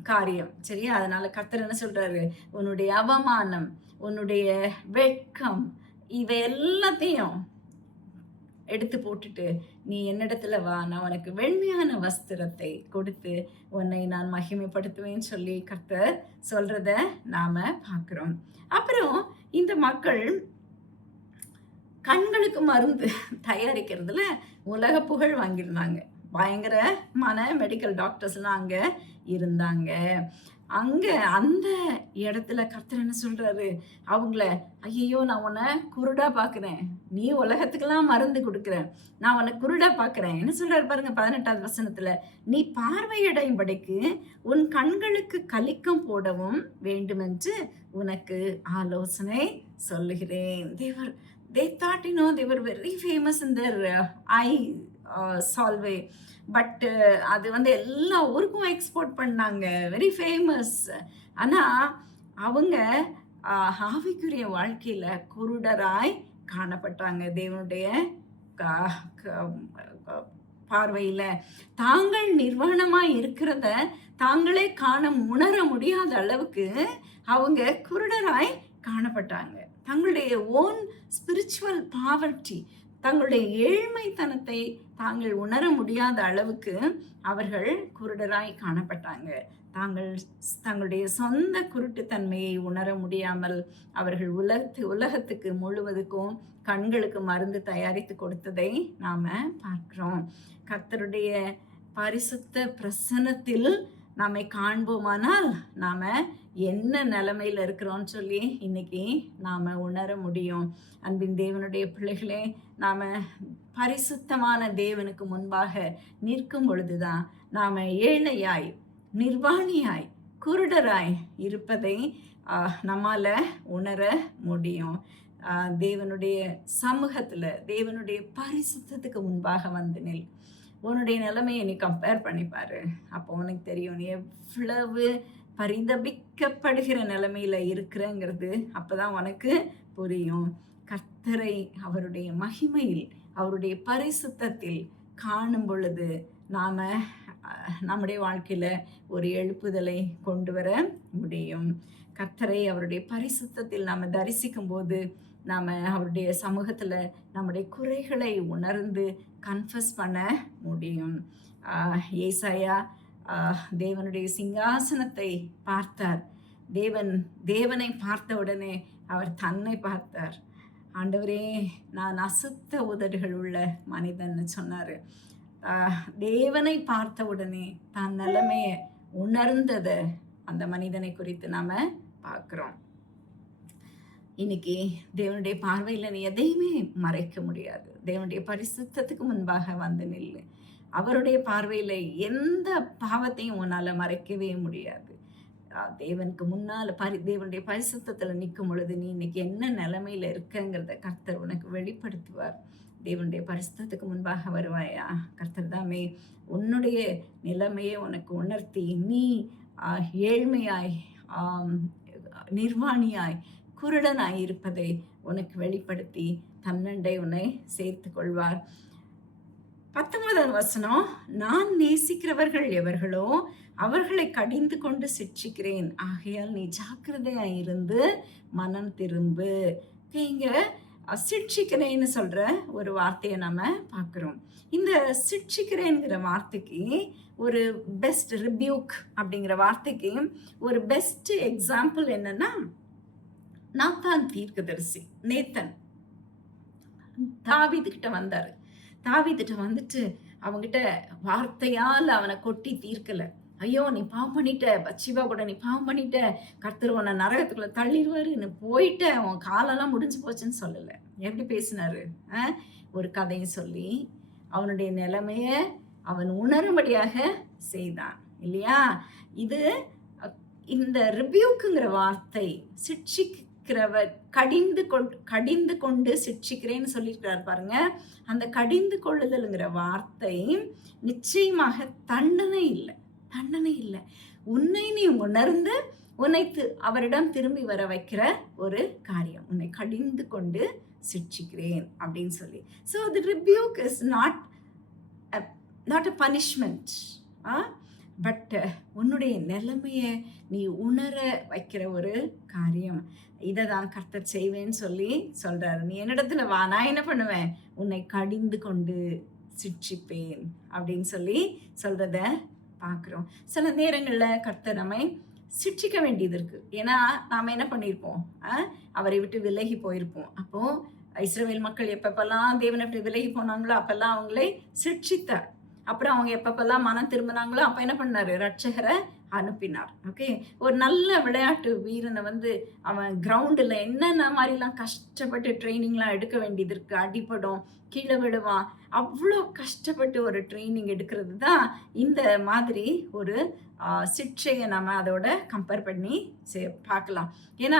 காரியம். சரியா? அதனால கர்த்தர் என்ன சொல்றாரு? உன்னுடைய அவமானம், உன்னுடைய வெட்கம், இவை எல்லாத்தையும் எடுத்து போட்டுட்டு நீ என்னிடத்துல வா, நான் உனக்கு வெண்மையான வஸ்திரத்தை கொடுத்து உன்னை நான் மகிமைப்படுத்துவேன்னு சொல்லி கர்த்தர் சொல்றத நாம பார்க்கிறோம். அப்புறம் இந்த மக்கள் கண்களுக்கு மருந்து தயாரிக்கிறதுல உலக புகழ் வாங்கியிருந்தாங்க. பயங்கரமான மெடிக்கல் டாக்டர்ஸ்லாம் அங்க இருந்தாங்க. அங்க அந்த இடத்துல கர்த்தர் என்ன சொல்றாரு? அவங்கள, ஐயோ நான் உன்னை குருடா பாக்குறேன், நீ உலகத்துக்கெல்லாம் மருந்து கொடுக்குற, நான் உன்னை குருடா பாக்குறேன். என்ன சொல்றாரு பாருங்க 18வது வசனத்துல, நீ பார்வையடையும்படிக்கு உன் கண்களுக்கு கலிக்கம் போடவும் வேண்டுமென்று உனக்கு ஆலோசனை சொல்லுகிறேன். they thought they were very famous in their eye salve. But அது வந்து எல்லா ஊருக்கும் எக்ஸ்போர்ட் பண்ணாங்க, வெரி ஃபேமஸ். ஆனால் அவங்க ஆவிக்குரிய வாழ்க்கையில் குருடராய் காணப்பட்டாங்க. தேவனுடைய பார்வையில் தாங்கள் நிர்வாணமாக இருக்கிறத தாங்களே உணர முடியாத அளவுக்கு அவங்க குருடராய் காணப்பட்டாங்க. தங்களுடைய ஓன் ஸ்பிரிச்சுவல் பாவர்ட்டி, தங்களுடைய ஏழ்மைத்தனத்தை தாங்கள் உணர முடியாத அளவுக்கு அவர்கள் குருடராய் காணப்பட்டாங்க. தங்களுடைய சொந்த குருட்டுத்தன்மையை உணர முடியாமல் அவர்கள் உலகத்துக்கு முழுவதுக்கும் கண்களுக்கு மருந்து தயாரித்து கொடுத்ததை நாம பார்க்கிறோம். கர்த்தருடைய பரிசுத்த பிரசன்னத்தில் நாம காண்போமானால் நாம என்ன நிலைமையில இருக்கிறோம்னு சொல்லி இன்னைக்கு நாம உணர முடியும். அன்பின் தேவனுடைய பிள்ளைகளே, நாம பரிசுத்தமான தேவனுக்கு முன்பாக நிற்கும் பொழுதுதான் நாம ஏழையாய், நிர்வாணியாய், குருடராய் இருப்பதை நம்மால உணர முடியும். தேவனுடைய சமூகத்துல, தேவனுடைய பரிசுத்தத்துக்கு முன்பாக வந்து நில். உன்னுடைய நிலைமையை நீ கம்பேர் பண்ணிப்பாரு. அப்போ உனக்கு தெரியும் நீ எவ்வளவு பரிதபிக்கப்படுகிற நிலைமையில இருக்கிறங்கிறது அப்பதான் உனக்கு புரியும். கர்த்தரை அவருடைய மகிமையில், அவருடைய பரிசுத்தத்தில் காணும் பொழுது நாம நம்முடைய வாழ்க்கையில ஒரு எழுப்புதலை கொண்டு வர முடியும். கர்த்தரை அவருடைய பரிசுத்தத்தில் நாம தரிசிக்கும் போது நாம அவருடைய சமூகத்துல நம்முடைய குறைகளை உணர்ந்து கன்ஃபஸ் பண்ண முடியும். ஏசாயா தேவனுடைய சிங்காசனத்தை பார்த்தார். தேவனை பார்த்த உடனே அவர் தன்னை பார்த்தார். ஆண்டவரே, நான் அசுத்த உதடுகள் உள்ள மனிதன் சொன்னாரு. தேவனை பார்த்த உடனே தான் நிலைமைய உணர்ந்தத அந்த மனிதனை குறித்து நாம பார்க்கிறோம். இன்னைக்கு தேவனுடைய பார்வையில நீ எதையுமே மறைக்க முடியாது. தேவனுடைய பரிசுத்தத்துக்கு முன்பாக வந்து நில்லு. அவருடைய பார்வையில எந்த பாவத்தையும் உன்னால மறைக்கவே முடியாது. தேவனுக்கு முன்னால தேவனுடைய பரிசுத்தத்துல நிற்கும் பொழுது நீ இன்னைக்கு என்ன நிலைமையில இருக்கங்கிறத கர்த்தர் உனக்கு வெளிப்படுத்துவார். தேவனுடைய பரிசுத்தத்துக்கு முன்பாக வருவாயா? கர்த்தர் தாமே உன்னுடைய நிலைமையை உனக்கு உணர்த்தி நீ ஏழ்மையாய், நிர்வாணியாய், குருடனாய் இருப்பதை உனக்கு வெளிப்படுத்தி தன்னண்டை உன்னை சேர்த்து கொள்வார். 19வது வசனம், நான் நேசிக்கிறவர்கள் எவர்களோ அவர்களை கடிந்து கொண்டு சிட்சிக்கிறேன், ஆகையால் நீ ஜாக்கிரதையாய் இருந்து மனம் திரும்பு. இங்க சிட்சிக்கிறேன்னு சொல்ற ஒரு வார்த்தையை நம்ம பார்க்கிறோம். இந்த சிட்சிக்கிறேங்கிற வார்த்தைக்கு ஒரு பெஸ்ட் ரிபியூக் அப்படிங்கிற வார்த்தைக்கு ஒரு பெஸ்ட் எக்ஸாம்பிள் என்னன்னா, நாத்தான் தீர்க்கதரிசி நேத்தன் தாவீதுகிட்ட வந்தாரு. தாவீதுகிட்ட வந்துட்டு அவங்கிட்ட வார்த்தையால் அவனை கொட்டி தீர்க்கல. ஐயோ நீ பாவம் பண்ணிட்ட, பச்சிவா கூட நீ பாவம் பண்ணிட்ட, கர்த்தர் உன்னை நரகத்துக்குள்ள தள்ளிடுவாருன்னு போயிட்ட, உன் காலெல்லாம் முடிஞ்சு போச்சுன்னு சொல்லலை. எப்படி பேசினாரு? ஒரு கதையை சொல்லி அவனுடைய நிலைமைய அவன் உணரும்படியாக செய்தான் இல்லையா? இது இந்த ரிபியூக்குங்கிற வார்த்தை சிட்சிக்கிறவர் கடிந்து கொண்டு சிட்சிக்கிறேன்னு சொல்லியிருக்கிறார் பாருங்க. அந்த கடிந்து கொள்ளுதல்ங்கிற வார்த்தை நிச்சயமாக தண்டனை இல்லை. உன்னை நீ உணர்ந்து உன்னை அவரிடம் திரும்பி வர வைக்கிற ஒரு காரியம். உன்னை கடிந்து கொண்டு சிட்சிக்கிறேன் அப்படின்னு சொல்லி. So the rebuke is not a punishment, but உன்னுடைய நிலைமையை நீ உணர வைக்கிற ஒரு காரியம். இதை தான் கர்த்தர் செய்வேன்னு சொல்லி சொல்றாரு. நீ என்னிடத்துல வா, நான் என்ன பண்ணுவேன், உன்னை கடிந்து கொண்டு சிட்சிப்பேன் அப்படின்னு சொல்லி சொல்றத பார்க்குறோம். சில நேரங்களில் கர்த்தர் நம்மை சிட்சிக்க வேண்டியது இருக்குது. ஏன்னா நாம் என்ன பண்ணியிருப்போம், அவரை விட்டு விலகி போயிருப்போம். அப்போது இஸ்ரவேல் மக்கள் எப்பப்பெல்லாம் தேவனை விட்டு விலகி போனாங்களோ அப்பெல்லாம் அவங்களை சிட்சித்தார். அப்புறம் அவங்க எப்பப்பெல்லாம் மனம் திரும்பினாங்களோ அப்போ என்ன பண்ணார், ரட்சகரை அனுப்பினார். ஓகே, ஒரு நல்ல விளையாட்டு வீரனை வந்து அவன் கிரவுண்டில் என்னென்ன மாதிரிலாம் கஷ்டப்பட்டு ட்ரைனிங்லாம் எடுக்க வேண்டியது இருக்குது. அடிப்படும், கீழே விடுவான், அவ்வளோ கஷ்டப்பட்டு ஒரு ட்ரைனிங் எடுக்கிறது தான் இந்த மாதிரி ஒரு சிக்ஷையை நம்ம அதோட கம்பேர் பண்ணி பார்க்கலாம். ஏன்னா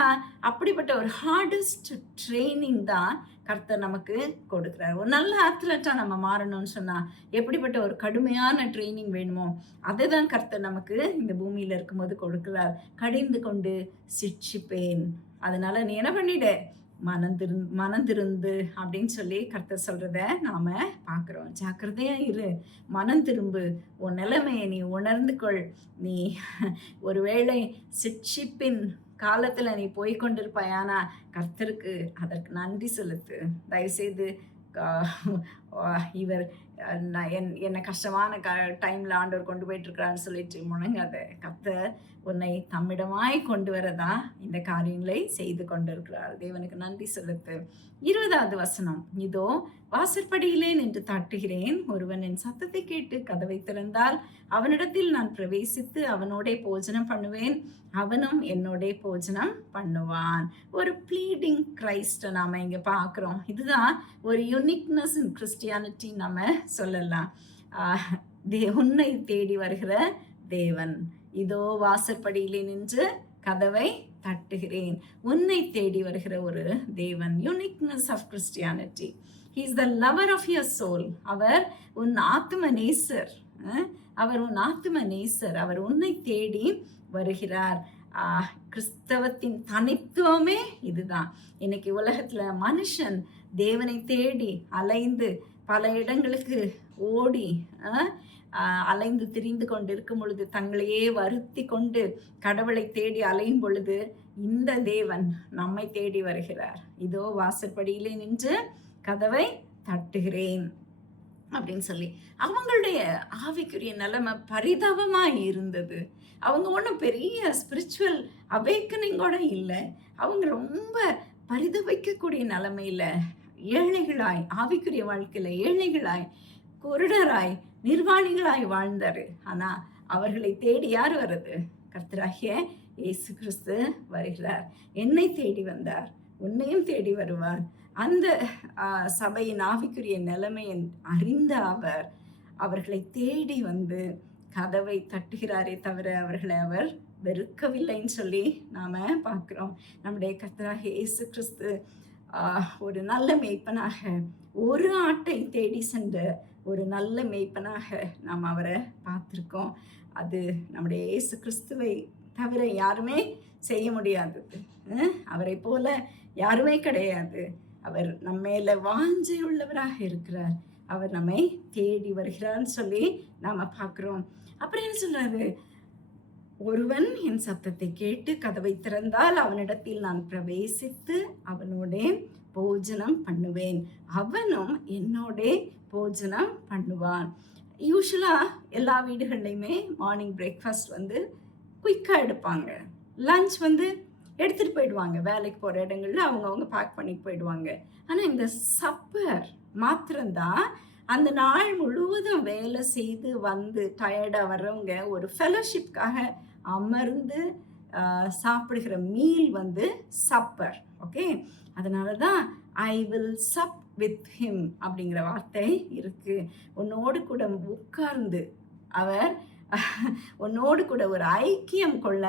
அப்படிப்பட்ட ஒரு ஹார்டஸ்ட் ட்ரைனிங் தான் கர்த்தர் நமக்கு கொடுக்குறாரு. ஒரு நல்ல அத்லட்டாக நம்ம மாறணும்னு சொன்னால் எப்படிப்பட்ட ஒரு கடுமையான ட்ரைனிங் வேணுமோ அதை தான் கர்த்தர் நமக்கு இந்த பூமியில் இருக்கும்போது கொடுக்குறார். கடிந்து கொண்டு சிட்சிப்பேன், அதனால நீ என்ன பண்ணிடு, மனம் திருந்து அப்படின்னு சொல்லி கர்த்தர் சொல்றத நாம பார்க்குறோம். ஜாக்கிரதையா இரு, மனம் திரும்பு, உன் நிலைமையை நீ உணர்ந்து கொள். நீ ஒருவேளை சிட்சிப்பின் காலத்துல நீ போய்கொண்டிருப்பாயானா கர்த்தருக்கு அதற்கு நன்றி செலுத்து. தயவுசெய்து இவர் என்னை கஷ்டமான டைம்ல ஆண்டவர் கொண்டு போயிட்டு இருக்கிறான்னு சொல்லிட்டு முழங்காத. கர்த்தர் உன்னை தம்மிடமாய் கொண்டு வரதா இந்த காரியங்களை செய்து கொண்டிருக்கிறார். தேவனுக்கு நன்றி செலுத்து. 20வது வசனம், இதோ வாசற்படியிலே நின்று தட்டுகிறேன், ஒருவன் என் சத்தத்தை கேட்டு கதவை திறந்தால் அவனிடத்தில் நான் பிரவேசித்து அவனோட போஜனம் பண்ணுவேன், அவனும் என்னோட போஜனம் பண்ணுவான். ஒரு ப்ளீடிங் கிரைஸ்ட நாம இங்க பார்க்கிறோம். இதுதான் ஒரு யூனிக்னஸ் இன் கிறிஸ்டியானிட்டி நம்ம சொல்லலாம். உன்னை தேடி வருகிற தேவன். இதோ வாசற்படியிலே நின்று கதவை தட்டுகிறேன். உன்னை தேடி வருகிற ஒரு தேவன். Uniqueness of Christianity. He is the lover of your soul. அவர் உன் ஆத்ம நேசர். அவர் உன் ஆத்ம நேசர். அவர் உன்னை தேடி வருகிறார். கிறிஸ்தவத்தின் தனித்துவமே இதுதான். இன்னைக்கு உலகத்துல மனுஷன் தேவனை தேடி அலைந்து பல இடங்களுக்கு ஓடி அலைந்து திரிந்து கொண்டிருக்கும் பொழுது, தங்களையே வருத்தி கொண்டு கடவுளை தேடி அலையும் பொழுது, இந்த தேவன் நம்மை தேடி வருகிறார். இதோ வாசற்படியிலே நின்று கதவை தட்டுகிறேன் அப்படின்னு சொல்லி. அவங்களுடைய ஆவிக்குரிய நிலைமை பரிதாபமாக இருந்தது. அவங்க ஒன்றும் பெரிய ஸ்பிரிச்சுவல் அவேக்கனிங்கோட இல்லை. அவங்க ரொம்ப பரிதவிக்கக்கூடிய நிலைமையில ஏழைகளாய், ஆவிக்குரிய வாழ்க்கையில ஏழைகளாய், குருடராய், நிர்வாணிகளாய் வாழ்ந்தாரு. ஆனா அவர்களை தேடி யார் வருது? கர்த்தராகிய இயேசு கிறிஸ்து வருகிறார். என்னை தேடி வந்தார், உன்னையும் தேடி வருவார். அந்த சபையின் ஆவிக்குரிய நிலைமையை அறிந்த அவர்களை தேடி வந்து கதவை தட்டுகிறாரே தவிர அவர்களை அவர் வெறுக்கவில்லைன்னு சொல்லி நாம பார்க்கிறோம். நம்முடைய கர்த்தராகிய இயேசு கிறிஸ்து ஒரு நல்ல மேய்ப்பனாக, ஒரு ஆட்டை தேடி சென்ற ஒரு நல்ல மேய்ப்பனாக நாம் அவரை பார்த்துருக்கோம். அது நம்முடைய இயேசு கிறிஸ்துவை தவிர யாருமே செய்ய முடியாதது. அவரை போல யாருமே கிடையாது. அவர் நம்ம மேல வாஞ்சை உள்ளவராக இருக்கிறார். அவர் நம்மை தேடி வருகிறார்னு சொல்லி நாம பார்க்கிறோம். அப்புறம் என்ன சொல்றாரு? ஒருவன் என் சத்தத்தை கேட்டு கதவை திறந்தால் அவனிடத்தில் நான் பிரவேசித்து அவனோட போஜனம் பண்ணுவேன், அவனும் என்னோட போஜனம் பண்ணுவான். யூஸ்வலா எல்லா வீடுகள்லையுமே மார்னிங் பிரேக்ஃபாஸ்ட் வந்து குயிக்காக எடுப்பாங்க. லஞ்ச் வந்து எடுத்துகிட்டு போயிடுவாங்க. வேலைக்கு போகிற இடங்கள்ல அவங்கவுங்க பேக் பண்ணிட்டு போயிடுவாங்க. ஆனால் இந்த சப்பர் மாத்திரம்தான் அந்த நாள் முழுவதும் வேலை செய்து வந்து டயர்டாக வர்றவங்க ஒரு ஃபெலோஷிப்காக அமர்ந்து சாப்பிடுகிற மீல் வந்து சப்பர். ஓகே, அதனால தான் I will sub with him அப்படிங்கிற வார்த்தை இருக்கு. உன்னோடு கூட உட்கார்ந்து அவர் உன்னோடு கூட ஒரு ஐக்கியம் கொள்ள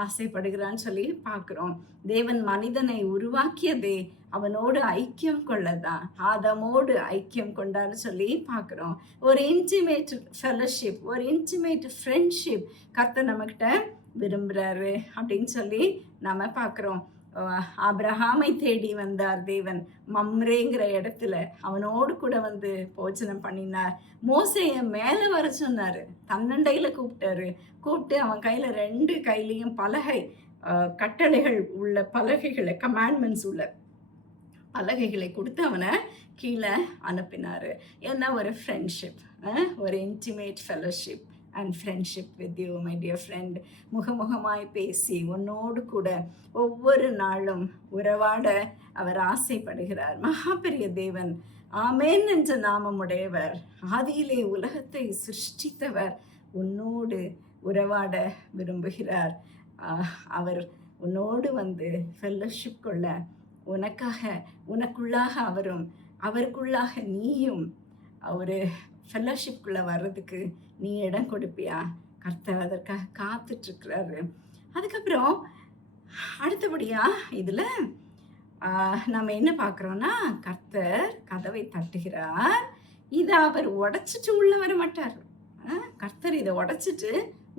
ஆசைப்படுகிறான்னு சொல்லி பார்க்குறோம். தேவன் மனிதனை உருவாக்கியதே அவனோடு ஐக்கியம் கொள்ளதான். ஆதாமோடு ஐக்கியம் கொண்டான்னு சொல்லி பார்க்குறோம். ஒரு இன்டிமேட் ஃபெலோஷிப், ஒரு இன்டிமேட் ஃப்ரெண்ட்ஷிப் கர்த்தர் நம்மகிட்ட விரும்புகிறாரு அப்படின்னு சொல்லி நம்ம பார்க்குறோம். ஆபிரகாமை தேடி வந்தார் தேவன். மம்ரேங்கிற இடத்துல அவனோடு கூட வந்து போஜனம் பண்ணினார். மோசைய மேலே வர சொன்னார். தன்னண்டையில கூப்பிட்டு அவன் கையில் 2 கையிலையும் பலகை, கட்டளைகள் உள்ள பலகைகளை, கமாண்ட்மெண்ட்ஸ் உள்ள பலகைகளை கொடுத்து அவனை கீழே அனுப்பினார். ஏன்னா ஒரு ஃப்ரெண்ட்ஷிப், ஒரு intimate fellowship and friendship with you my dear friend. முகமுகமாய் பேசி உன்னோடு கூட ஒவ்வொரு நாளும் உறவாட அவர் ஆசைப்படுகிறார். மகா பெரிய தேவன், ஆமேன் என்ற நாமமுடையவர், ஆதியிலே உலகத்தை சிருஷ்டித்தவர் உன்னோடு உறவாட விரும்புகிறார். அவர் உன்னோடு வந்து ஃபெல்லோஷிப் கொள்ள, உனக்குள்ளாக அவரும் அவருக்குள்ளாக நீயும் ஒரு ஃபெல்லோஷிப்குள்ளே வர்றதுக்கு நீ இடம் கொடுப்பியா? கர்த்தர் அதற்காக காத்துட்ருக்கிறாரு. அதுக்கப்புறம் அடுத்தபடியாக இதில் நம்ம என்ன பார்க்குறோன்னா, கர்த்தர் கதவை தட்டுகிறார். இதை அவர் உடைச்சிட்டு உள்ளே வர மாட்டார். கர்த்தர் இதை உடைச்சிட்டு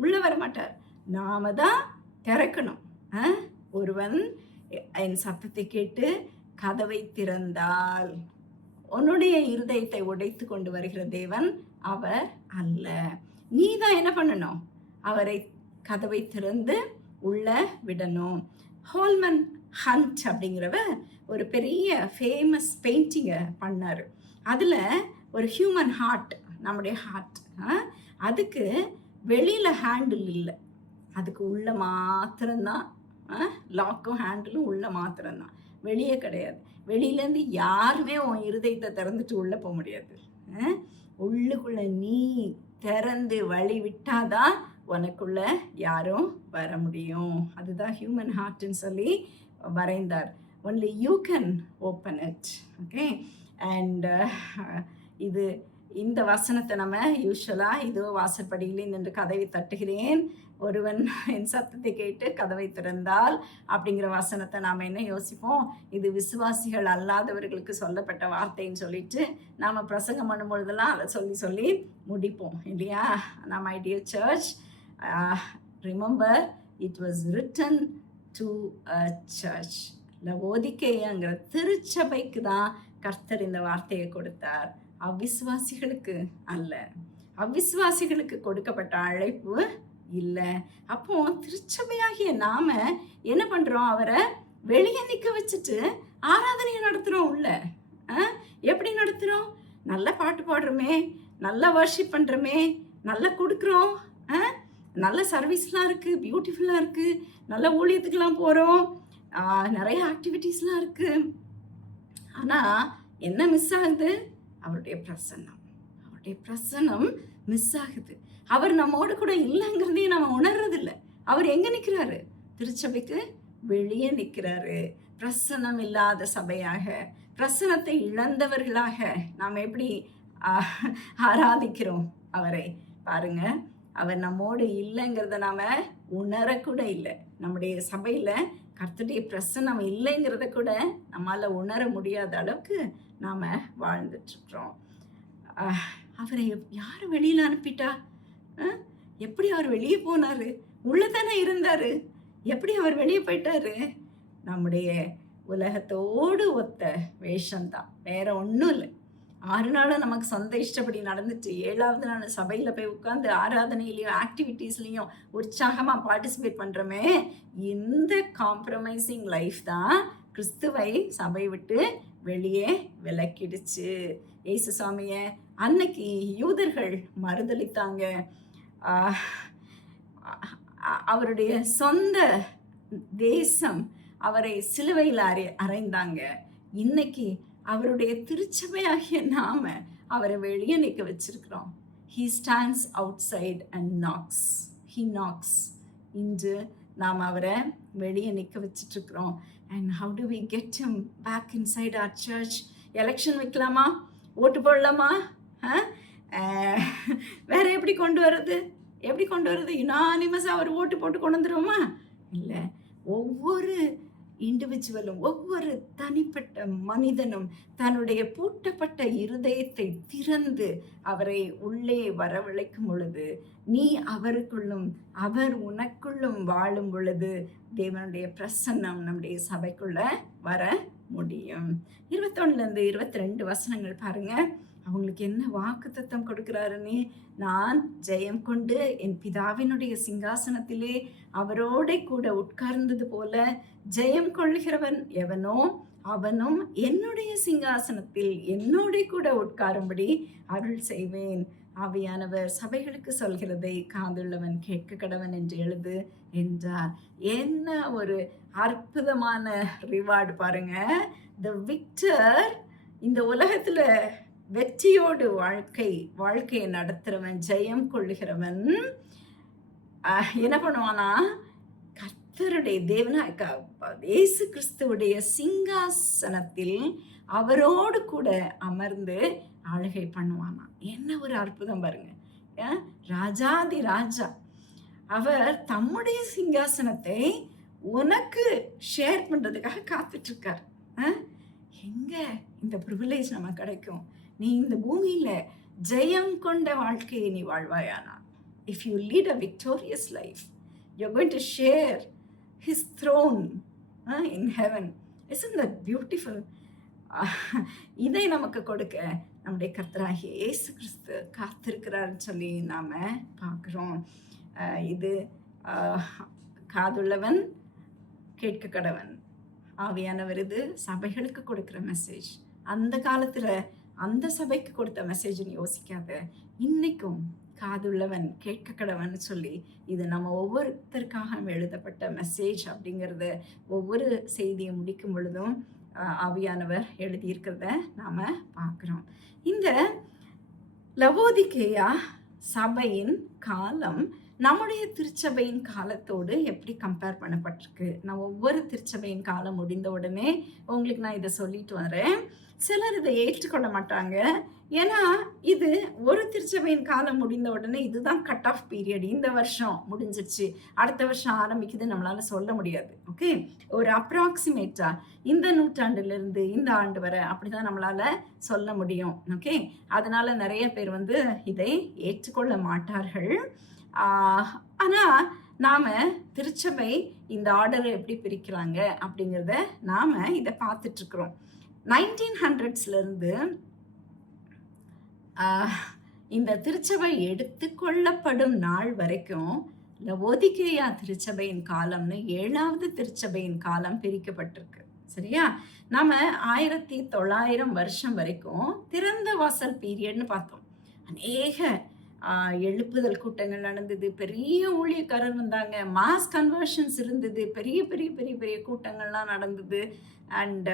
உள்ளே வர மாட்டார். நாம தான் திறக்கணும். ஒருவன் என் சத்தத்தை கேட்டு கதவை திறந்தால், உன்னுடைய இருதயத்தை உடைத்து கொண்டு வருகிற தேவன் அவர் அல்ல. நீ தான் என்ன பண்ணணும்? அவரை கதவை திறந்து உள்ள விடணும். ஹோல்மன் ஹண்ட் அப்படிங்கிறவர் ஒரு பெரிய ஃபேமஸ் பெயிண்டிங்கை பண்ணார். அதில் ஒரு ஹியூமன் ஹார்ட், நம்முடைய ஹார்ட், அதுக்கு வெளியில் ஹேண்டில் இல்லை, அதுக்கு உள்ள மாத்திரம்தான் லாக்கும் ஹேண்டிலும் உள்ள மாத்திரம்தான், வெளியே கிடையாது. வெளியிலேருந்து யாருமே உன் இருதயத்தை திறந்துட்டு உள்ளே போக முடியாது. உள்ளுக்குள்ள நீ திறந்து வழி விட்டாதான் உனக்குள்ள யாரும் வர முடியும். அதுதான் ஹியூமன் ஹார்ட்னு சொல்லி வரைந்தார். Only you can open it. Okay, and இது இந்த வசனத்தை நம்ம யூஸ்வலாக இதோ வாசற்படியிலே நின்று கதவை தட்டுகிறேன், ஒருவன் என் சத்தத்தை கேட்டு கதவை திறந்தால் அப்படிங்கிற வசனத்தை நாம் என்ன யோசிப்போம், இது விசுவாசிகள் அல்லாதவர்களுக்கு சொல்லப்பட்ட வார்த்தைன்னு சொல்லிட்டு நாம் பிரசங்கம் பண்ணும் பொழுதெல்லாம் அதை சொல்லி முடிப்போம் இல்லையா? நான் my dear church, remember it was written to a church. லவோதிக்கேயங்கிற திருச்சபைக்கு தான் கர்த்தர் இந்த வார்த்தையை கொடுத்தார், அவ்விசுவாசிகளுக்கு அல்ல. அவ்விசுவாசிகளுக்கு கொடுக்கப்பட்ட அழைப்பு இல்லை. அப்போ திருச்சபையாகிய நாம என்ன பண்றோம், அவரை வெளியே நிற்க வச்சுட்டு ஆராதனையை நடத்துகிறோம். உள்ள எப்படி நடத்துகிறோம்? நல்ல பாட்டு பாடுறோமே, நல்லா வர்ஷிப் பண்ணுறோமே, நல்லா கொடுக்குறோம், நல்ல சர்வீஸ்லாம் இருக்குது, பியூட்டிஃபுல்லாக இருக்குது, நல்ல ஊழியத்துக்கெலாம் போகிறோம், நிறைய ஆக்டிவிட்டீஸ்லாம் இருக்குது. ஆனால் என்ன மிஸ் ஆகுது? அவருடைய பிரசன்னம் மிஸ் ஆகுது. அவர் நம்மோடு கூட இல்லைங்கிறதையும் நம்ம உணர்றதில்லை. அவர் எங்கே நிற்கிறாரு? திருச்சபைக்கு வெளியே நிற்கிறாரு. பிரசன்னம் இல்லாத சபையாக, பிரசனத்தை இழந்தவர்களாக நாம் எப்படி ஆராதிக்கிறோம் அவரை பாருங்க. அவர் நம்மோடு இல்லைங்கிறத நாம் உணரக்கூட இல்லை. நம்முடைய சபையில் கர்த்தருடைய பிரசன்னம் இல்லைங்கிறத கூட நம்மளால் உணர முடியாத அளவுக்கு நாம் வாழ்ந்துட்டுருக்குறோம். அவரை யார் வெளியில் அனுப்பிட்டா? எப்படி அவர் வெளியே போனார்? உள்ளே தானே இருந்தார், எப்படி அவர் வெளியே போயிட்டாரு? நம்முடைய உலகத்தோடு ஒத்த வேஷம்தான், வேற ஒன்றும் இல்லை. 6 நாளும் நமக்கு சொந்த இஷ்டப்படி நடந்துட்டு 7வது நாள் சபையில் போய் உட்காந்து ஆராதனையிலையும் ஆக்டிவிட்டீஸ்லையும் உற்சாகமாக பார்ட்டிசிபேட் பண்ணுறோமே, இந்த காம்ப்ரமைசிங் லைஃப் தான் கிறிஸ்துவை சபை விட்டு வெளியே விலக்கிடுச்சு. இயேசு சாமியை அன்னைக்கு யூதர்கள் மறுதளித்தாங்க. அவருடைய சொந்த தேசம் அவரை சிலுவையில் அறைந்தாங்க. இன்னைக்கு அவருடைய திருச்சபையாகிய நாம அவரை வெளியே நிற்க வச்சிருக்கிறோம். He stands outside and knocks. He knocks. இன்று நாம் அவரை வெளியே நிற்க வச்சிட்ருக்கிறோம். And how do we get him back inside our church? Election வைக்கலாமா? ஓட்டு போடலாமா? வேற எப்படி கொண்டு வர்றது? யுனானிமஸாக அவர் ஓட்டு போட்டு கொண்டு வந்துடுவோமா? இல்லை. ஒவ்வொரு இண்டிவிஜுவலும், ஒவ்வொரு தனிப்பட்ட மனிதனும் தன்னுடைய பூட்டப்பட்ட இருதயத்தை திறந்து அவரை உள்ளே வரவழைக்கும் பொழுது, நீ அவருக்குள்ளும் அவர் உனக்குள்ளும் வாழும் பொழுது தேவனுடைய பிரசன்னம் நம்முடைய சபைக்குள்ள வர முடியும். 21 22 வசனங்கள் பாருங்க. அவங்களுக்கு என்ன வாக்குத்தத்தம் கொடுக்கிறாருன்னு, நான் ஜெயம் கொண்டு என் பிதாவினுடைய சிங்காசனத்திலே அவரோட கூட உட்கார்ந்தது போல ஜெயம் கொள்கிறவன் எவனோ அவனும் என்னுடைய சிங்காசனத்தில் என்னோட கூட உட்காரும்படி அருள் செய்வேன். ஆவியானவர் சபைகளுக்கு சொல்கிறதை காதுள்ளவன் கேட்க கடவன் என்று எழுது என்றார். என்ன ஒரு அற்புதமான ரிவார்டு பாருங்க. த விக்டர், இந்த உலகத்துல வெற்றியோடு வாழ்க்கையை நடத்துறவன், ஜெயம் கொள்ளுகிறவன் என்ன பண்ணுவானா, கர்த்தருடைய தேவனாக இயேசு கிறிஸ்துவுடைய சிங்காசனத்தில் அவரோடு கூட அமர்ந்து ஆளுகை பண்ணுவானா. என்ன ஒரு அற்புதம் பாருங்க. ராஜாதி ராஜா அவர் தம்முடைய சிங்காசனத்தை உனக்கு ஷேர் பண்றதுக்காக காத்துட்டு இருக்கார். எங்க இந்த ப்ரிவிலேஜ் நமக்கு கிடைக்கும்? நீ இந்த பூமியில ஜெயம் கொண்ட வாழ்க்கையை நீ வாழ்வாயானா, if you lead a victorious life, you're going to share his throne in heaven. Isn't that beautiful? இதை நமக்கு கொடுக்க நம்முடைய கர்த்தராகிய இயேசு கிறிஸ்து காத்திருக்கிறார்னு சொல்லி நாம பார்க்குறோம். இது காதுள்ளவன் கேட்க கடவன். ஆவியானவர் இது சபைகளுக்கு கொடுக்குற மெசேஜ். அந்த காலத்துல அந்த சபைக்கு கொடுத்த மெசேஜ்னு யோசிக்காத, இன்னைக்கும் காதுள்ளவன் கேட்க கடவன் சொல்லி இது நம்ம ஒவ்வொருத்தருக்காக எழுதப்பட்ட மெசேஜ் அப்படிங்கிறத ஒவ்வொரு செய்தியை முடிக்கும் பொழுதும் ஆவியானவர் எழுதியிருக்கிறத நாம பார்க்குறோம். இந்த லவோதிக்கேயா சபையின் காலம் நம்முடைய திருச்சபையின் காலத்தோடு எப்படி கம்பேர் பண்ணப்பட்டிருக்கு? நான் ஒவ்வொரு திருச்சபையின் காலம் முடிந்த உடனே உங்களுக்கு நான் இதை சொல்லிட்டு வரேன். சிலர் இதை ஏற்றுக்கொள்ள மாட்டாங்க, ஏன்னா இது ஒரு திருச்சபையின் காலம் முடிந்த உடனே இதுதான் கட் ஆஃப் பீரியட், இந்த வருஷம் முடிஞ்சிருச்சு, அடுத்த வருஷம் ஆரம்பிக்குது நம்மளால சொல்ல முடியாது. ஓகே, ஒரு அப்ராக்சிமேட்டா இந்த நூற்றாண்டிலிருந்து இந்த ஆண்டு வரை அப்படிதான் நம்மளால சொல்ல முடியும். ஓகே, அதனால நிறைய பேர் வந்து இதை ஏற்றுக்கொள்ள மாட்டார்கள். ஆனா நாம திருச்சபை இந்த ஆர்டரை எப்படி பிரிக்கிறாங்க அப்படிங்கிறத நாம இதை பார்த்துட்டு இருக்கிறோம். 1900ஸ்ல இருந்து இந்த திருச்சபை எடுத்துக்கொள்ளப்படும் நாள் வரைக்கும் லவோதிகேயா திருச்சபையின் காலம்னு 7வது திருச்சபையின் காலம் பிரிக்கப்பட்டிருக்கு. சரியா? நாம 1900 வருஷம் வரைக்கும் திறந்த வாசல் பீரியட்னு பார்த்தோம். அநேக எழுப்புதல் கூட்டங்கள் நடந்தது, பெரிய ஊழியக்காரர் வந்தாங்க, மாஸ் கன்வர்ஷன்ஸ் இருந்தது, பெரிய பெரிய பெரிய பெரிய கூட்டங்கள்லாம் நடந்தது. அண்ட்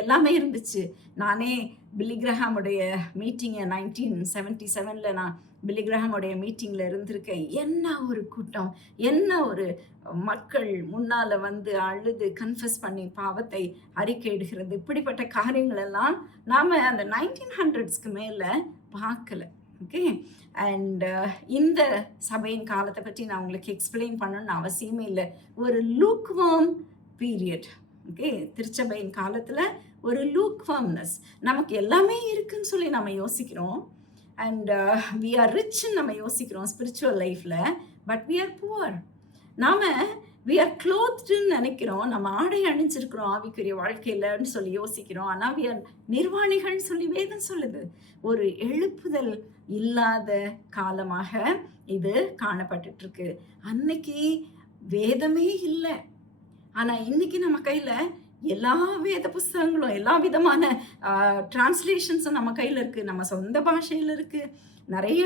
எல்லாமே இருந்துச்சு. நானே பில்லிகிரஹாமுடைய மீட்டிங்கை 1977 நான் பில்லிகிரஹாமுடைய மீட்டிங்கில் இருந்திருக்கேன். என்ன ஒரு கூட்டம், என்ன ஒரு மக்கள் முன்னால் வந்து அழுது கன்ஃபஸ் பண்ணி பாவத்தை அறிக்கையிடுகிறது, இப்படிப்பட்ட காரியங்கள் எல்லாம் நாம் அந்த 1900ஸ்க்கு மேலே பார்க்கல. ஓகே, அண்ட் இந்த சபையின் காலத்தை பற்றி நான் உங்களுக்கு எக்ஸ்பிளைன் பண்ணணும்னு அவசியமே இல்லை. ஒரு லூக்வார்ம் பீரியட். ஓகே, திருச்சபையின் காலத்தில் ஒரு லூக்வார்ம்னஸ், நமக்கு எல்லாமே இருக்குன்னு சொல்லி நம்ம யோசிக்கிறோம். அண்ட் வி ஆர் ரிச்ன்னு நம்ம யோசிக்கிறோம் ஸ்பிரிச்சுவல் லைஃப்பில், பட் வி ஆர் புவர். நாம் வி ஆர் க்ளோத்டுன்னு நினைக்கிறோம், நம்ம ஆடை அணிஞ்சிருக்கிறோம் ஆவிக்குரிய வாழ்க்கையில்னு சொல்லி யோசிக்கிறோம். ஆனால் வி ஆர் நிர்வாணிகள்னு சொல்லி வேதம் சொல்லுது. ஒரு எழுப்புதல் இல்லாத காலமாக இது காணப்பட்டுருக்கு. அன்னைக்கு வேதமே இல்லை, ஆனால் இன்னைக்கு நம்ம கையில் எல்லா வேத புஸ்தகங்களும் எல்லா விதமான டிரான்ஸ்லேஷன்ஸும் நம்ம கையில் இருக்குது, நம்ம சொந்த பாஷையில் இருக்குது. நிறைய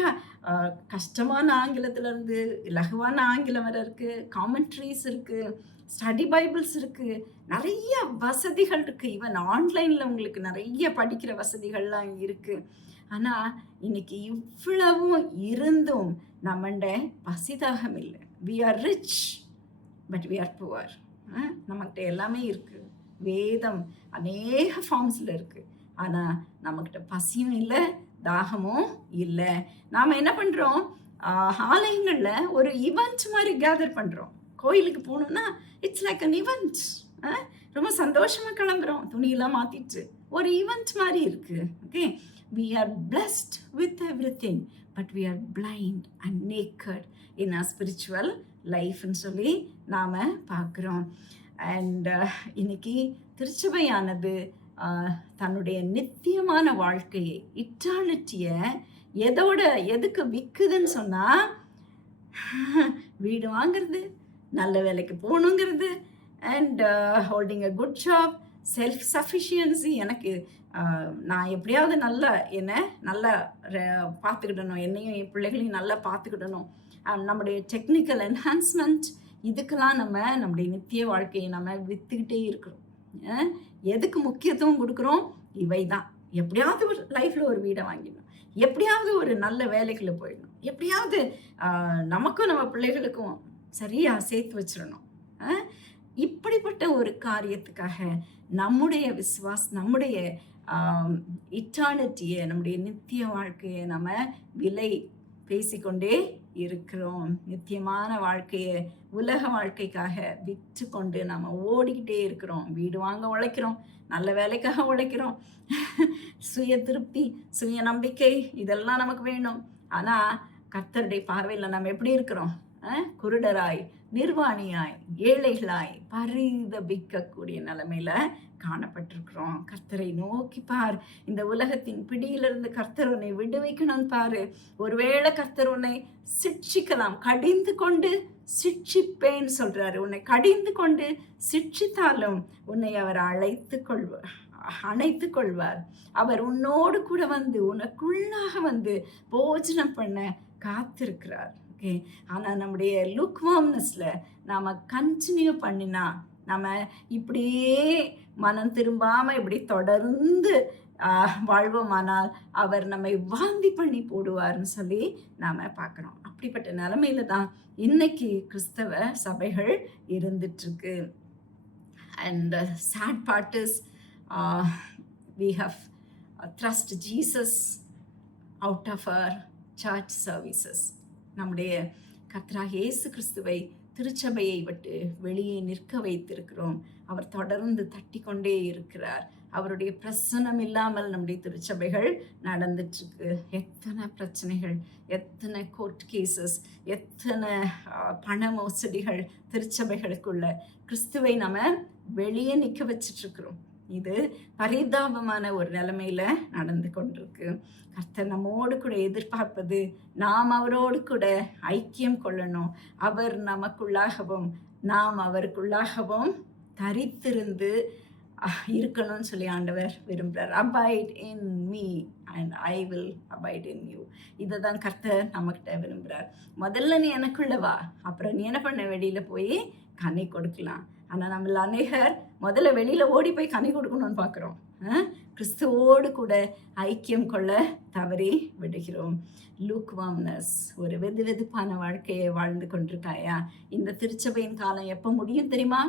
கஷ்டமான ஆங்கிலத்திலேருந்து இலகுவான ஆங்கிலம் வரை இருக்குது, காமெண்ட்ரிஸ் இருக்குது, ஸ்டடி பைபிள்ஸ் இருக்குது, நிறைய வசதிகள் இருக்குது. ஈவன் ஆன்லைனில் உங்களுக்கு நிறைய படிக்கிற வசதிகள்லாம் இருக்குது. ஆனால் இன்னைக்கு இவ்வளவும் இருந்தும் நம்மண்ட பசிதாகம் இல்லை. We are rich but we are poor. நம்மகிட்ட எல்லாமே இருக்குது, வேதம் அநேக ஃபார்ம்ஸில் இருக்குது, ஆனால் நம்மக்கிட்ட பசியும் இல்லை, தாகமும் இல்லை. நாம் என்ன பண்ணுறோம், ஆலயங்களில் ஒரு ஈவெண்ட் மாதிரி கேதர் பண்ணுறோம். கோயிலுக்கு போகணுன்னா இட்ஸ் லைக் அன் ஈவெண்ட். ரொம்ப சந்தோஷமாக கிளம்புறோம், துணியெல்லாம் மாற்றிட்டு ஒரு ஈவெண்ட் மாதிரி இருக்குது. Okay, we are blessed with everything but we are blind and naked in our spiritual life ன்னு சொல்லி நாம் பார்க்குறோம். அண்ட் இன்னைக்கு திருச்சபையானது தன்னுடைய நித்தியமான வாழ்க்கையை, இட்டாலிட்டியை எதுக்கு விற்குதுன்னு சொன்னால், வீடு வாங்கிறது, நல்ல வேலைக்கு போகணுங்கிறது, and holding a good job, self sufficiency. எனக்கு நான் எப்படியாவது நல்லா பார்த்துக்கிடணும், என்னையும் என் பிள்ளைகளையும் நல்லா பார்த்துக்கிடணும், நம்முடைய டெக்னிக்கல் என்ஹான்ஸ்மெண்ட், இதுக்கெல்லாம் நம்முடைய நித்திய வாழ்க்கையை நம்ம விற்றுக்கிட்டே இருக்கிறோம். எதுக்கு முக்கியத்துவம் கொடுக்குறோம்? இவை தான். எப்படியாவது ஒரு லைஃப்பில் ஒரு வீடை வாங்கிடணும், எப்படியாவது ஒரு நல்ல வேலைகளை போயிடணும், எப்படியாவது நமக்கும் நம்ம பிள்ளைகளுக்கும் சரியாக சேர்த்து வச்சிடணும். இப்படிப்பட்ட ஒரு காரியத்துக்காக நம்முடைய நம்முடைய இட்டர்னிட்டியை, நம்முடைய நித்திய வாழ்க்கையை நம்ம விலை பேசிக்கொண்டே இருக்கிறோம். நித்தியமான வாழ்க்கையை உலக வாழ்க்கைக்காக விற்று கொண்டு நம்ம ஓடிக்கிட்டே இருக்கிறோம். வீடு வாங்க உழைக்கிறோம், நல்ல வேலைக்காக உழைக்கிறோம், சுய திருப்தி, சுய நம்பிக்கை இதெல்லாம் நமக்கு வேணும். ஆனால் கர்த்தருடைய பார்வையில் நம்ம எப்படி இருக்கிறோம்? குருடராய், நிர்வாணியாய், ஏழைகளாய் பரிதபிக்கக்கூடிய நிலைமையில காணப்பட்டிருக்கிறோம். கர்த்தரை நோக்கி பார், இந்த உலகத்தின் பிடியிலிருந்து கர்த்தர் உன்னை விடுவிக்கணும்னு பாரு. ஒருவேளை கர்த்தர் உன்னை சிட்சிக்கலாம், கடிந்து கொண்டு சிட்சிப்பேன்னு சொல்றாரு. உன்னை கடிந்து கொண்டு சிட்சித்தாலும் உன்னை அவர் அணைத்து கொள்வார். அவர் உன்னோடு கூட வந்து உனக்குள்ளாக வந்து போஜனம் பண்ண காத்திருக்கிறார். ஓகே, ஆனால் நம்முடைய லுக்வார்ம்னஸில் நாம் கண்டினியூ பண்ணினா, நம்ம இப்படியே மனம் திரும்பாமல் இப்படி தொடர்ந்து வாழ்வோமானால் அவர் நம்மை வாந்தி பண்ணி போடுவார்னு சொல்லி நாம் பார்க்குறோம். அப்படிப்பட்ட நிலைமையில தான் இன்னைக்கு கிறிஸ்தவ சபைகள் இருந்துட்டுருக்கு. And sad part is we have trust Jesus out of our church services. நம்முடைய கர்த்தராகிய இயேசு கிறிஸ்துவை திருச்சபையை விட்டு வெளியே நிற்க வைத்திருக்கிறோம். அவர் தொடர்ந்து தட்டி கொண்டே இருக்கிறார். அவருடைய பிரசனம் இல்லாமல் நம்முடைய திருச்சபைகள் நடந்துட்டுருக்கு. எத்தனை பிரச்சனைகள், எத்தனை கோர்ட் கேசஸ், எத்தனை பண மோசடிகள் திருச்சபைகளுக்குள்ள. கிறிஸ்துவை நம்ம வெளியே நிற்க வச்சிட்ருக்கிறோம். இது பரிதாபமான ஒரு நிலைமையில நடந்து கொண்டிருக்கு. கர்த்தர் நம்மோடு கூட எதிர்பார்ப்பது நாம் அவரோடு கூட ஐக்கியம் கொள்ளணும். அவர் நமக்குள்ளாகவும் நாம் அவருக்குள்ளாகவும் தரித்திருந்து இருக்கணும்னு சொல்லி ஆண்டவர் விரும்புகிறார். Abide in me and I will abide in you. இதை தான் கர்த்தர் நம்மக்கிட்ட விரும்புகிறார். முதல்ல நீ எனக்குள்ள வா, அப்புறம் நீ என்ன பண்ண, வெளியில் போய் கனி கொடுக்கலாம். ஆனால் நம்மள அநேகர் முதல்ல வெளியில் ஓடி போய் கனி கொடுக்கணும்னு பார்க்குறோம். கிறிஸ்துவோடு கூட ஐக்கியம் கொள்ள தவறி விடுகிறோம். லூக்வார்ம்னஸ், ஒரு வெதுவெதுப்பான வாழ்க்கையை வாழ்ந்து கொண்டிருக்காயா? இந்த திருச்சபையின் காலம் எப்போ முடியும் தெரியுமா?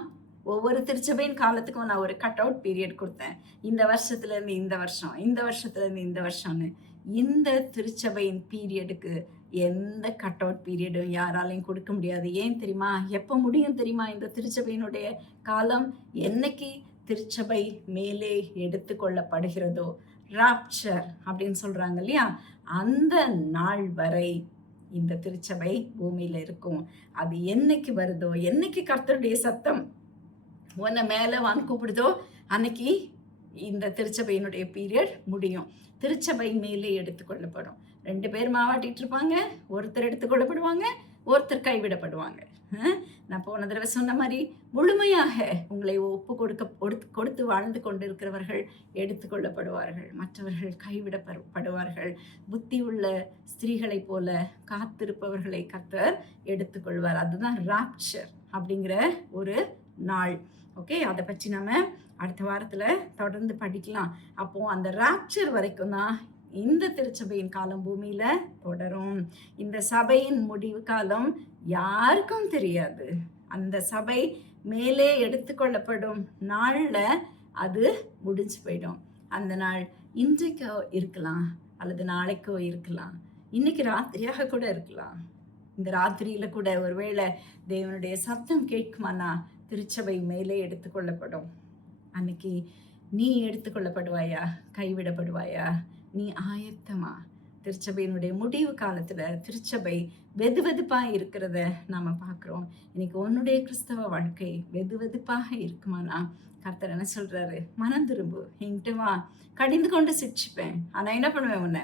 ஒவ்வொரு திருச்சபையின் காலத்துக்கும் நான் ஒரு கட் அவுட் பீரியட் கொடுத்தேன். இந்த வருஷத்துலேருந்து இந்த வருஷம், இந்த வருஷத்துலேருந்து இந்த வருஷம்னு. இந்த திருச்சபையின் பீரியடுக்கு எந்த கட் அவுட் பீரியடும் யாராலையும் கொடுக்க முடியாது. ஏன் தெரியுமா? எப்போ முடியும் தெரியுமா இந்த திருச்சபையினுடைய காலம்? என்னைக்கு திருச்சபை மேலே எடுத்து கொள்ளப்படுகிறதோ, ராப்சர் அப்படின்னு சொல்கிறாங்க இல்லையா, அந்த நாள் வரை இந்த திருச்சபை பூமியில் இருக்கும். அது என்னைக்கு வருதோ, என்னைக்கு கர்த்தருடைய சத்தம் உன்னை மேலே வான் கூப்பிடுதோ, அன்னைக்கு இந்த திருச்சபையினுடைய பீரியட் முடியும். திருச்சபை மேலே எடுத்துக்கொள்ளப்படும். 2 பேர் மாவாட்டிட்டு இருப்பாங்க. ஒருத்தர் எடுத்துக்கொள்ளப்படுவாங்க, ஒருத்தர் கைவிடப்படுவாங்க. நான் போன தடவை சொன்ன மாதிரி முழுமையாக உங்களை ஒப்பு கொடுத்து வாழ்ந்து கொண்டிருக்கிறவர்கள் எடுத்துக்கொள்ளப்படுவார்கள், மற்றவர்கள் கைவிடப்படுவார்கள். புத்தி உள்ள ஸ்திரீகளை போல காத்திருப்பவர்களை கர்த்தர் எடுத்துக்கொள்வார். அதுதான் ராப்சர் அப்படிங்கிற ஒரு நாள். ஓகே, அதை பற்றி நம்ம அடுத்த வாரத்தில் தொடர்ந்து படிக்கலாம். அப்போது அந்த ராப்சர் வரைக்கும் தான் இந்த திருச்சபையின் காலம் பூமியில் தொடரும். இந்த சபையின் முடிவு காலம் யாருக்கும் தெரியாது. அந்த சபை மேலே எடுத்துக்கொள்ளப்படும் நாளில் அது முடிஞ்சு போயிடும். அந்த நாள் இன்றைக்கோ இருக்கலாம், அல்லது நாளைக்கோ இருக்கலாம், இன்னைக்கு ராத்திரியாக கூட இருக்கலாம். இந்த ராத்திரியில் கூட ஒருவேளை தேவனுடைய சத்தம் கேட்குமானா திருச்சபை மேலே எடுத்துக்கொள்ளப்படும். அன்னைக்கு நீ எடுத்துக்கொள்ளப்படுவாயா, கைவிடப்படுவாயா? நீ ஆயத்தமா? திருச்சபையினுடைய முடிவு காலத்தில் திருச்சபை வெதுவெதுப்பாக இருக்கிறத நாம் பார்க்குறோம். இன்னைக்கு உன்னுடைய கிறிஸ்தவ வாழ்க்கை வெதுவெதுப்பாக இருக்குமானா கர்த்தர் என்ன சொல்கிறாரு? மனம் திரும்பு, என்கிட்ட வா, கடிந்து கொண்டு சிரிச்சுப்பேன், ஆனால் என்ன பண்ணுவேன், உன்னை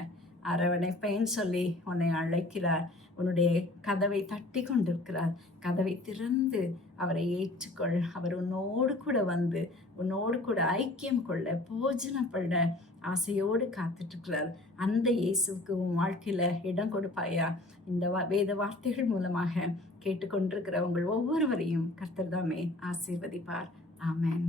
அரவணைப்பேன்னு சொல்லி உன்னை அழைக்கிறார். உன்னுடைய கதவை தட்டி கொண்டிருக்கிறார். கதவை திறந்து அவரை ஏற்றுக்கொள். அவர் உன்னோடு கூட வந்து உன்னோடு கூட ஐக்கியம் கொள்ள, போஜனம் பண்ண ஆசையோடு காத்துட்ருக்கிறார். அந்த இயேசுக்கு உன் வாழ்க்கையில் இடம் கொடுப்பாயா? இந்த வேத வார்த்தைகள் மூலமாக கேட்டுக்கொண்டிருக்கிற உங்கள் ஒவ்வொருவரையும் கர்த்தர் தாமே ஆசீர்வதிப்பார். ஆமென்.